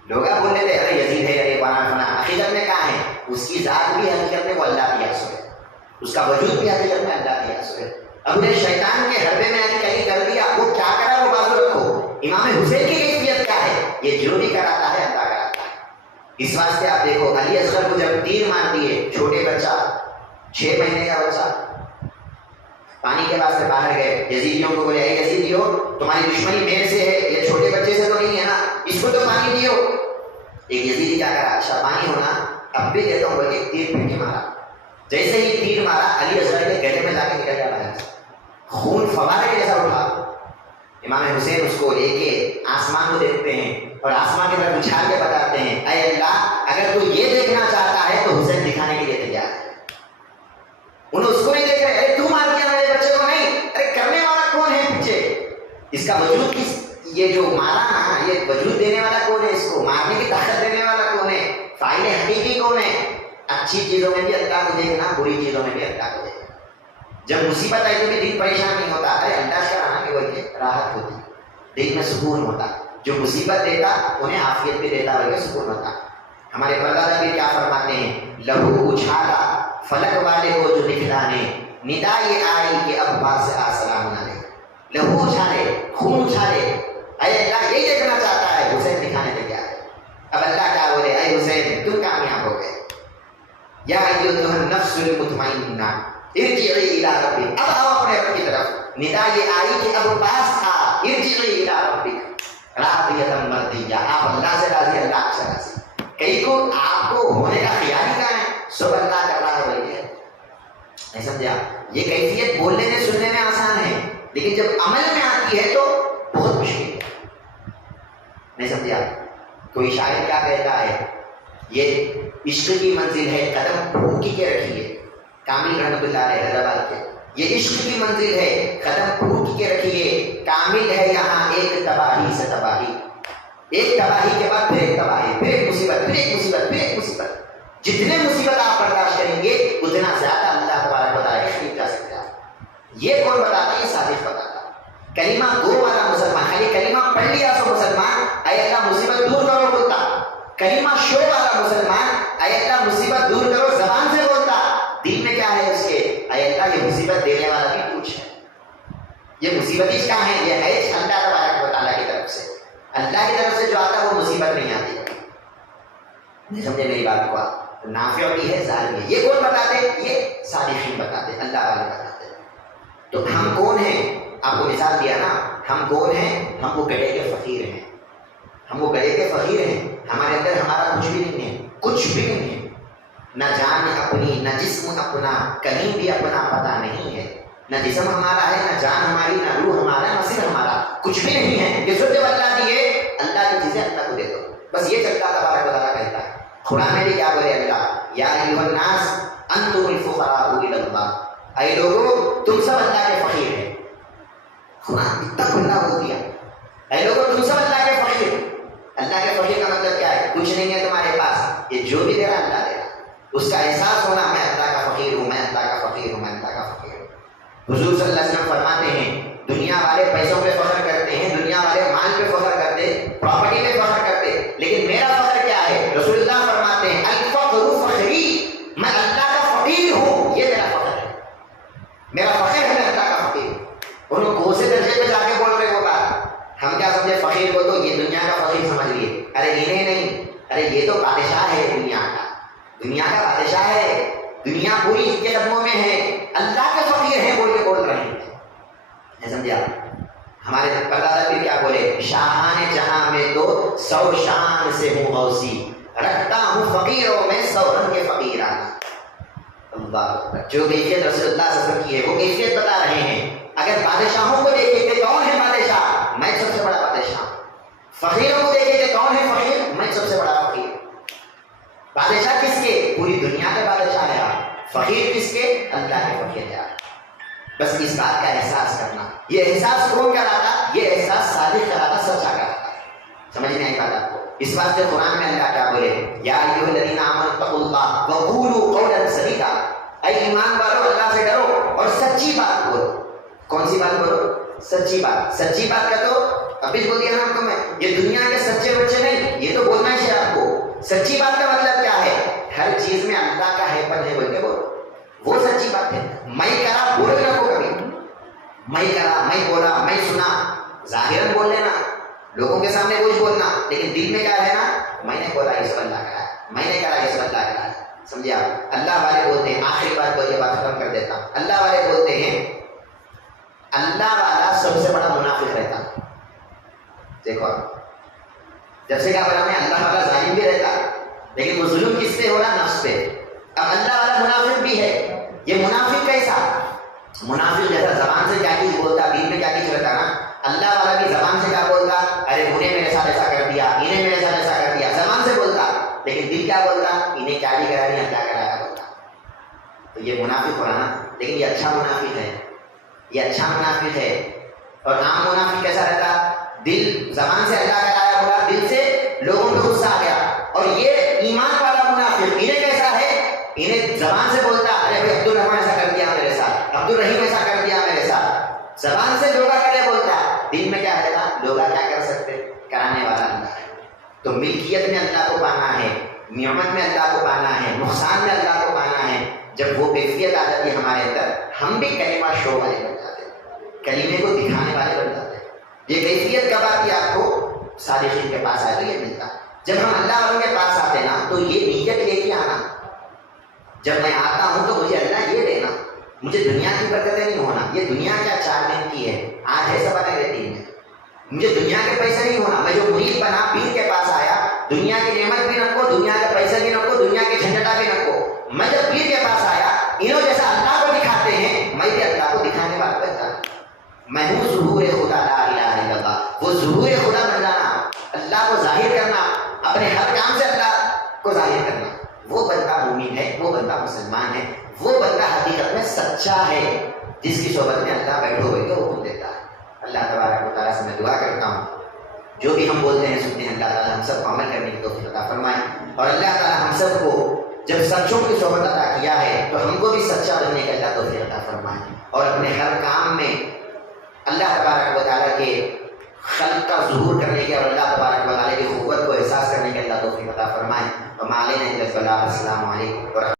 لوگ بول رہے تھے ارے یزید ہے، ارے فلاں فلاں، حقیقت میں کہاں ہے؟ اس کی ذات بھی حقیقت میں وہ اللہ کی یاسو ہے، اس کا وجود بھی حقیقت میں اللہ کی یاسو ہے۔ اب نے شیطان کے حربے میں آگے کہیں کر دیا، وہ کیا کرا وہ بازو رکھو۔ امام حسین کی کیفیت کیا ہے؟ یہ جو بھی کراتا ہے اللہ کراتا ہے۔ اس واسطے آپ دیکھو علی اصغر کو جب تیر مار دیے، چھوٹے بچہ 6 مہینے کا بچہ، پانی کے واسطے باہر گئے، یزیدیوں کو بولے اے یزیدیوں تمہاری دشمنی میرے سے ہے، یہ چھوٹے بچے سے تو نہیں ہے نا، اس کو تو پانی دیو۔ ایک یزیدی کیا کرا؟ اچھا پانی ہونا اب بھی دیتا ہوں بول کے تیر پھینک کے مارا۔ جیسے ہی تیر مارا علی اصغر کے گلے میں جا کے نکل گیا باہر، خون فوارے کے جیسا اٹھا۔ امام حسین اس کو لے کے آسمان کو دیکھتے ہیں اور آسمان کی طرف اچھال کے بتاتے ہیں اے اللہ اگر تو یہ دیکھنا چاہتا ہے تو حسین دکھانے کے لیے تیار ہے۔ یہ جو مارا نا، یہ وجود دینے والا کون ہے؟ اس کو مارنے کی طاقت دینے والا کون ہے؟ فاعل حقیقی کون ہے؟ اچھی چیزوں میں بھی اللہ کو دیکھنا، بری چیزوں میں بھی اللہ کو دیکھنا۔ جب مصیبت آئی تو بھی دل پریشان نہیں ہوتا، ارے اللہ کا آنا کی وجہ راحت ہوتی، دل میں سکون ہوتا۔ جو مصیبت دیتا انہیں عافیت بھی دیتا، بلکہ سکون ہوتا۔ ہمارے پردادا بھی کیا فرماتے ہیں؟ لہو اچھالا فلک والے کو جو دکھلانے، ندا یہ آئی کہ عباس سے السلام علیکم۔ لہو اچھالے، خون اچھالے، اے اللہ یہی دیکھنا چاہتا ہے، حسین دکھانے تیار ہے۔ اب اللہ کیا بولے؟ اے حسین تم کامیاب ہو گئے، یا ایھا النفس المطمئنہ ارجعی الی ربک، اب آؤ اپنے رب کی طرف۔ ندا یہ آئی کہ اب پاس تھا، ارجعی الی ربک راضیۃ مرضیہ، آپ اللہ سے راضی، اللہ سے راضی۔ کئی کو آپ کو ہونے کا خیال ہی کہاں ہے؟ سب اللہ کر رہا ہے بھائی، نہیں سمجھا؟ یہ کیفیت بولنے میں سننے میں آسان ہے، لیکن جب عمل میں آتی ہے تو بہت مشکل ہے، نہیں سمجھا؟ کوئی شاعر کیا کہتا ہے؟ یہ عشق کی منزل ہے قدم پھونکی کے رکھیے، کامل رحمۃ اللہ علیہ حیدرآباد کے۔ یہ عشق کی منزل ہے قدم پھونکی کے رکھیے، کامل ہے یہاں ایک تباہی سے تباہی، ایک تباہی کے بعد پھر ایک تباہی، پھر ایک مصیبت، پھر ایک مصیبت، پھر ایک مصیبت۔ جتنے مصیبت آپ برداشت کریں گے اتنا زیادہ اللہ تبارک و تعالیٰ کے قریب جا سکتا ہے۔ یہ کون بتاتا؟ یہ صادق بتاتا۔ کلمہ گو والا مسلمان، خالی کلمہ پڑھ لیا سو مسلمان اے اللہ مصیبت دور کرو بولتا، کلمہ شو والا مسلمان اے اللہ مصیبت دور کرو زبان سے بولتا، دل میں کیا ہے اس کے؟ اے اللہ یہ مصیبت دینے والا بھی کچھ ہے، یہ مصیبت اس کا ہے، یہ ہے اللہ تبارک و تعالیٰ کی طرف سے۔ اللہ کی طرف سے جو آتا ہے وہ مصیبت نہیں آتی، نہیں سمجھے میری بات کو؟ نافع بھی ہے، ظاہر بھی ہے۔ یہ کون بتاتے؟ یہ صالحین بتاتے، اللہ والے بتاتے۔ تو ہم کون ہیں؟ آپ کو مثال دیا نا، ہم کون ہیں؟ ہم وہ گڑھے کے فقیر ہیں، ہم وہ گڑھے کے فقیر ہیں، ہمارے اندر ہمارا کچھ بھی نہیں ہے، کچھ بھی نہیں ہے، نہ جان اپنی، نہ جسم اپنا، کہیں بھی اپنا پتہ نہیں ہے، نہ جسم ہمارا ہے، نہ جان ہماری، نہ روح ہمارا، نہ سر ہمارا، کچھ بھی نہیں ہے۔ یہ سب جب اللہ دیے، اللہ کی چیزیں اللہ کو دے دو، بس یہ چلتا تبارک و تعالیٰ کہتا ہے۔ قرآن میں بھی کیا بولے اللہ؟ یا ایھا الناس انتم الفقراء الی اللہ، اے لوگوں تم سب اللہ کے فقیر ہیں۔ قرآن اتنا کھلا بول دیا، اے لوگوں تم سب اللہ کے فقیر۔ اللہ کے فقیر کا مطلب کیا ہے؟ کچھ نہیں ہے تمہارے پاس، یہ جو بھی دے رہا اللہ دے رہا، اس کا احساس ہونا میں اللہ کا فقیر ہوں، میں اللہ کا فقیر ہوں، میں اللہ کا فقیر ہوں۔ حضور صلی اللہ علیہ وسلم فرماتے ہیں دنیا والے پیسوں پہ فخر کرتے ہیں، دنیا والے مال پہ فخر کرتے، پراپرٹی پہ فخر کرتے، لیکن میرا فخر کیا ہے؟ رسول اللہ فرماتے ہیں الفقر فخری، میں اللہ کا فقیر ہوں، یہ میرا فخر ہے، میرا فخر ہے، میں اللہ کا فقیر ہوں۔ انہوں کو سے درجے پہ جا کے بول رہے وہ بات، ہم کیا سمجھے فقیر کو؟ تو یہ دنیا کا فقیر سمجھ لیے، ارے انہیں نہیں، ارے یہ تو بادشاہ ہے دنیا کا، دنیا کا بادشاہ ہے، دنیا پوری اس کے قدموں میں ہے، اللہ کے فقیر ہیں بول کے بول رہے ہیں، نہیں سمجھے آپ؟ ہمارے پردادا پھر کیا بولے؟ شاہان جہاں میں تو 100 شان سے ہوں غوثی، رکھتا ہوں فقیروں میں 100 رنگ کے فقیرانہ۔ اللہ، جو کیفیت رسول اللہ صلی اللہ علیہ وسلم کی ہے وہ کیفیت بتا رہے ہیں۔ اگر بادشاہوں کو دیکھیں کہ کون ہے بادشاہ؟ میں سب سے بڑا بادشاہ۔ فقیروں کو دیکھیں کہ کون ہے فقیر؟ میں سب سے بڑا فقیر۔ بادشاہ کس کے؟ پوری دنیا کے بادشاہ ہے آپ، فقیر کس کے؟ اللہ کے فقیر ہے آپ۔ بس اس بات کا احساس کرنا، یہ احساس کون کراتا؟ یہ احساس صادق کراتا، سچا کراتا۔ سمجھ میں آئی بات آپ کو؟ اس واسطے قرآن میں اللہ کیا بولے؟ یا ایھا الذین آمنوا اتقوا اللہ وقولوا قولا سدیدا، اے ایمان والو اللہ سے ڈرو اور سچی بات بولو۔ کون سی بات بولو؟ سچی بات۔ سچی بات کا تو ابھی بول دیا نا آپ کو میں، یہ دنیا کے سچے بچے نہیں، یہ تو بولنا ہی ہے آپ کو۔ سچی بات کا مطلب کیا ہے؟ ہر چیز میں اللہ کا ہے پن ہے بول کے بولو، وہ سچی بات ہے۔ میں کرا بولے نہ کو کبھی، میں کرا، میں بولا، میں سنا، ظاہراً بول لینا، لوگوں کے سامنے کچھ بولنا، لیکن دل میں کیا رہنا؟ میں نے بولا یہ سب اللہ کا ہے، میں نے کرا یہ سب اللہ کا ہے۔ سمجھے آپ؟ اللہ والے بولتے ہیں، آخری بات بول کے بات ختم کر دیتا ہوں، اللہ والے بولتے ہیں اللہ والا سب سے بڑا منافق رہتا۔ دیکھو آپ، جب سے کیا بولا میں، اللہ والا ظالم بھی رہتا، لیکن وہ ظلم کس پہ ہو رہا؟ نفس پہ۔ اب اللہ والا منافق بھی ہے، یہ منافق کیسا؟ منافق جیسا زبان سے کیا چیز بولتا، دل میں کیا چیز رہتا نا، اللہ والا بھی زبان سے کیا بولتا؟ ارے انہیں میرے ساتھ ایسا کر دیا، انہیں میرے ساتھ ایسا کر دیا، زبان سے بولتا، لیکن دل کیا بولتا؟ انہیں کیا نہیں کرا، انہیں کیا کرایا بولتا۔ تو یہ منافق ہو رہا نا، لیکن یہ اچھا منافق ہے، یہ اچھا منافق ہے۔ اور عام منافق کیسا رہتا؟ دل زبان سے اللہ کا لایا بولا، دل سے لوگوں پہ غصہ آ گیا. اور یہ ایمان والا منافق انہیں کیسا ہے؟ انہیں زبان سے بولتا ارے بھائی عبد الرحمان ایسا کر دیا میرے ساتھ، عبد الرحیم ایسا کر دیا میرے ساتھ. زبان سے لوگا کرے بولتا، دل میں کیا رہتا؟ لوگا کیا کر سکتے؟ کرانے والا اللہ ہے. تو ملکیت میں اللہ کو پانا ہے، نعمت میں اللہ کو پانا ہے، نقصان میں اللہ کو پانا ہے. جب وہ کیفیت آ جاتی ہے ہمارے اندر، ہم بھی کلمہ شو والے بن جاتے ہیں، کلمے کو دکھانے والے بن جاتے ہیں. یہ کیفیت کب آتی ہے آپ کو؟ صالحین کے پاس آئے تو یہ ملتا. جب ہم اللہ والوں کے پاس آتے نا تو یہ نیت لے کے آنا، جب میں آتا ہوں تو مجھے اللہ یہ دینا، مجھے دنیا کی برکتیں نہیں ہونا. یہ دنیا کیا 4 دن کی ہے، آج ہے سب میرے دین میں. مجھے دنیا کے پیسے نہیں ہونا. میں جو مرید بنا پیر کے پاس آیا، دنیا کی نعمت بھی نکو، دنیا کے پیسے بھی نکو، دنیا کے جھنجھٹا بھی نکو. میں جب پیر کے پاس آیا، انہوں جیسا اللہ کو دکھاتے ہیں، میں بھی اللہ کو دکھانے والا بن جاتا. میں ہوں ظہور خدا، لا الہ الا اللہ. وہ ظہور خدا بن جانا، اللہ کو ظاہر کرنا، اپنے ہر کام سے اللہ کو ظاہر کرنا. وہ بندہ مومن ہے، وہ بندہ مسلمان ہے، وہ بندہ حقیقت میں سچا ہے، جس کی صحبت میں اللہ بیٹھے ہوئے کے حکم دیتا ہے. اللہ تبارک و تعالیٰ سے میں دعا کرتا ہوں جو بھی ہم بولتے ہیں سنتے ہیں، اللہ تعالیٰ ہم سب کو عمل کرنے کی توفیق عطا فرمائے. اور اللہ تعالیٰ ہم سب کو جب سچوں کی صحبت عطا کیا ہے تو ہم کو بھی سچا بننے کا اللہ توفیق عطا فرمائے. اور اپنے ہر کام میں اللہ تبارک و تعالیٰ کے خلق کا ظہور کرنے کے اور اللہ تبارک و تعالیٰ کی قوت کو احساس کرنے کے اللہ توفیق عطا فرمائے. وما علینا الا البلاغ. السلام علیکم.